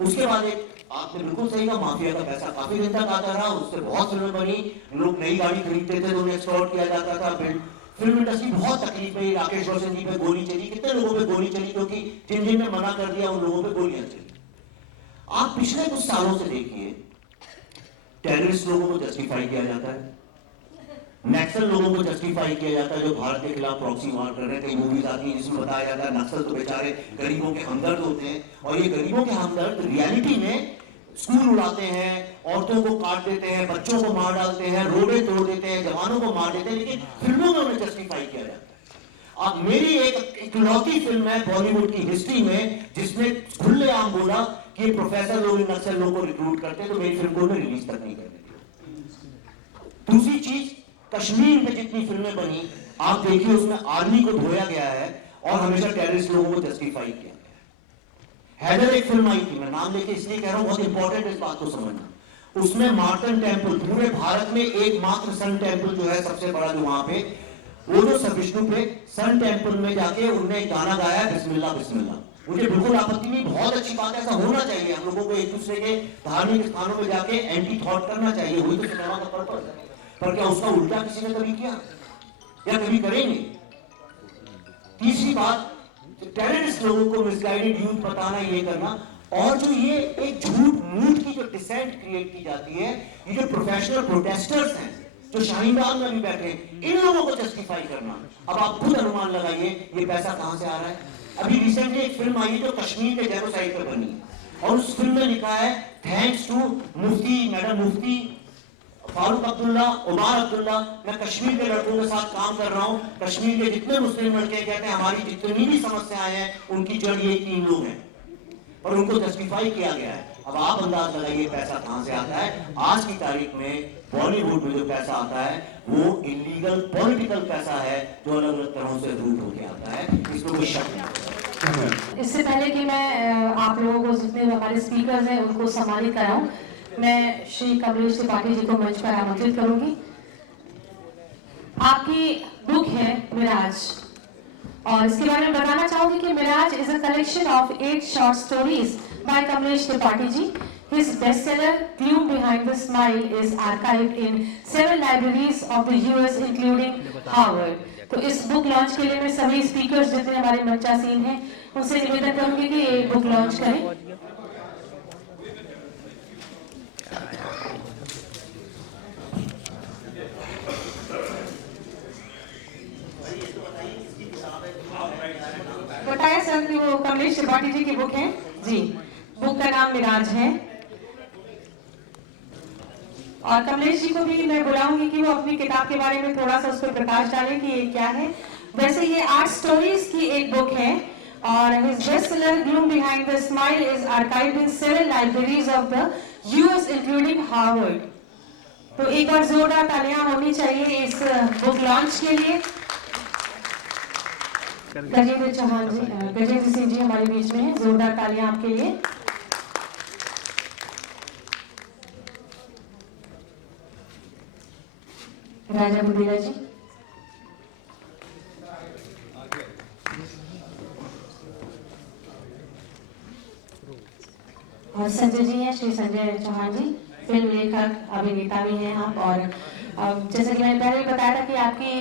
उसके बाद एक, आपने बिल्कुल सही कहा, माफिया का पैसा काफी दिन तक आता रहा, उससे बहुत फिल्में बनी, लोग नई गाड़ी खरीदते थे तो उन्हें एक्सप्लोर किया जाता था। फिल्म इंडस्ट्री बहुत तकलीफ में, राकेश रोशन जी पे गोली चली, कितने लोगों पे गोली चली, क्योंकि जिन ने मना कर दिया उन लोगों पे गोलियां चली। आप पिछले कुछ सालों से देखिए, टेररिस्ट लोगों को जस्टिफाई किया जाता है, नक्सल लोगों को जस्टिफाई किया जाता है जो भारत के खिलाफ प्रॉक्सी वार कर रहे हैं। कई मूवीज आती हैं जिसमें बताया जाता है नक्सल तो बेचारे गरीबों के हमदर्द होते हैं, और ये गरीबों के हमदर्द रियलिटी में स्कूल उड़ाते हैं, औरतों को काट देते हैं, बच्चों को मार डालते हैं, रोडें तोड़ देते हैं, जवानों को मार देते हैं, लेकिन फिल्मों में उन्हें जस्टिफाई किया जाता है। अब मेरी एक इकलौती फिल्म है बॉलीवुड की हिस्ट्री में जिसने खुलेआम बोला कि प्रोफेसर लोग नक्सल लोगों को रिक्रूट करते हैं, तो मेरी फिल्म को उन्हें रिलीज तक नहीं करने दी। दूसरी चीज, कश्मीर में जितनी फिल्में बनी आप देखिए, उसमें आर्मी को धोया गया है और हमेशा टेररिस्ट लोगों को जस्टिफाई किया। हैदर एक फिल्म आई थी, मैं नाम लेके इसलिए कह रहा हूं, बहुत इंपॉर्टेंट इस बात को समझना। उसमें मार्टन टेम्पल, पूरे भारत में एकमात्र सन टेम्पल जो है सबसे बड़ा, जो वहां पे वो जो सब विष्णु पे सन टेम्पल में जाके उन्होंने एक गाना गाया, बिस्मिल्लाह बिस्मिल्लाह। मुझे बिल्कुल आपत्ति नहीं, बहुत अच्छी बात है, ऐसा होना चाहिए। हम लोगों को एक दूसरे के धार्मिक स्थानों में जाके एंटी थॉट करना चाहिए, वही तो सिनेमा का पर्पस है। पर क्या उसका उल्टा किसी ने कभी किया या कभी करेंगे? तीसरी बात, टेररिस्ट लोगों को मिसगाइडेड यूथ बताना, ये करना, और जो ये एक झूठ मूठ की जो डिसेंट क्रिएट की जाती है, ये जो प्रोफेशनल प्रोटेस्टर्स हैं जो शाहीन बाग में भी बैठे हैं, इन लोगों को जस्टिफाई करना। अब आप खुद अनुमान लगाइए ये पैसा कहां से आ रहा है। अभी रिसेंटली एक फिल्म आई जो कश्मीर के जेनोसाइड पर बनी है, और उस फिल्म में लिखा है थैंक्स टू मुफ्ती, मैडम मुफ्ती फारूक अब्दुल्ला, उमर अब्दुल्ला, मैं कश्मीर के लड़कों के साथ काम कर रहा हूं। कश्मीर के जितने मुस्लिम लड़के कहते हैं हमारी जितनी भी समस्याएं हैं उनकी जड़ ये 3 लोग हैं, और उनको जस्टिफाई किया गया है। अब आप अंदाज लगाइए पैसा कहां से आता है। आज की तारीख में बॉलीवुड में जो पैसा आता है वो इलीगल पॉलिटिकल पैसा है, जो अलग अलग तरह से रूट होके आता है, इसमें कोई शक नहीं। इससे पहले कि मैं आप लोगों को जितने हमारे स्पीकर्स हैं उनको सम्मानित कराऊं, मैं श्री कमलेश त्रिपाठी जी को मंच पर आमंत्रित करूंगी। आपकी बुक है मिराज, और इसके बारे में बताना चाहूंगी कि Mirage is a collection of 8 short stories by Kamlesh Tripathi ji. His bestseller Gloom Behind the Smile is archived in 7 libraries of the US including Harvard। तो इस बुक लॉन्च के लिए मैं सभी स्पीकर्स जितने हमारे मंचासीन हैं उनसे निवेदन करूंगी कि ये बुक लॉन्च करें। बताया सर कि वो कमलेश त्रिपाठी जी की बुक है जी। बुक का नाम मिराज है, और कमलेश जी को भी मैं बुलाऊंगी कि वो अपनी किताब के बारे में थोड़ा सा उस पर प्रकाश डालें कि ये क्या है। वैसे ये 8 स्टोरीज की एक बुक है, और his bestseller gloom behind the smile is archived in 7 libraries of the US including Harvard. तो एक बार जोरदार तालियां होनी चाहिए इस बुक लॉन्च के लिए। गजेंद्र चौहान जी, गजेंद्र सिंह जी हमारे बीच में हैं, जोरदार तालियां आपके लिए। राजा बुद्धीरा जी, और संजय जी हैं, श्री संजय चौहान जी, फिल्म लेखक अभिनेता भी हैं आप। और जैसे कि मैंने पहले बताया था कि आपकी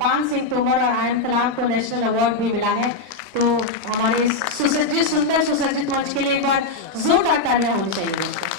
पान सिंह तोमर और आयन कलाम को नेशनल अवार्ड भी मिला है। तो हमारे सुसज्जित सुंदर सुसज्जित मंच के लिए एक बार जोरदार तालियां होनी चाहिए।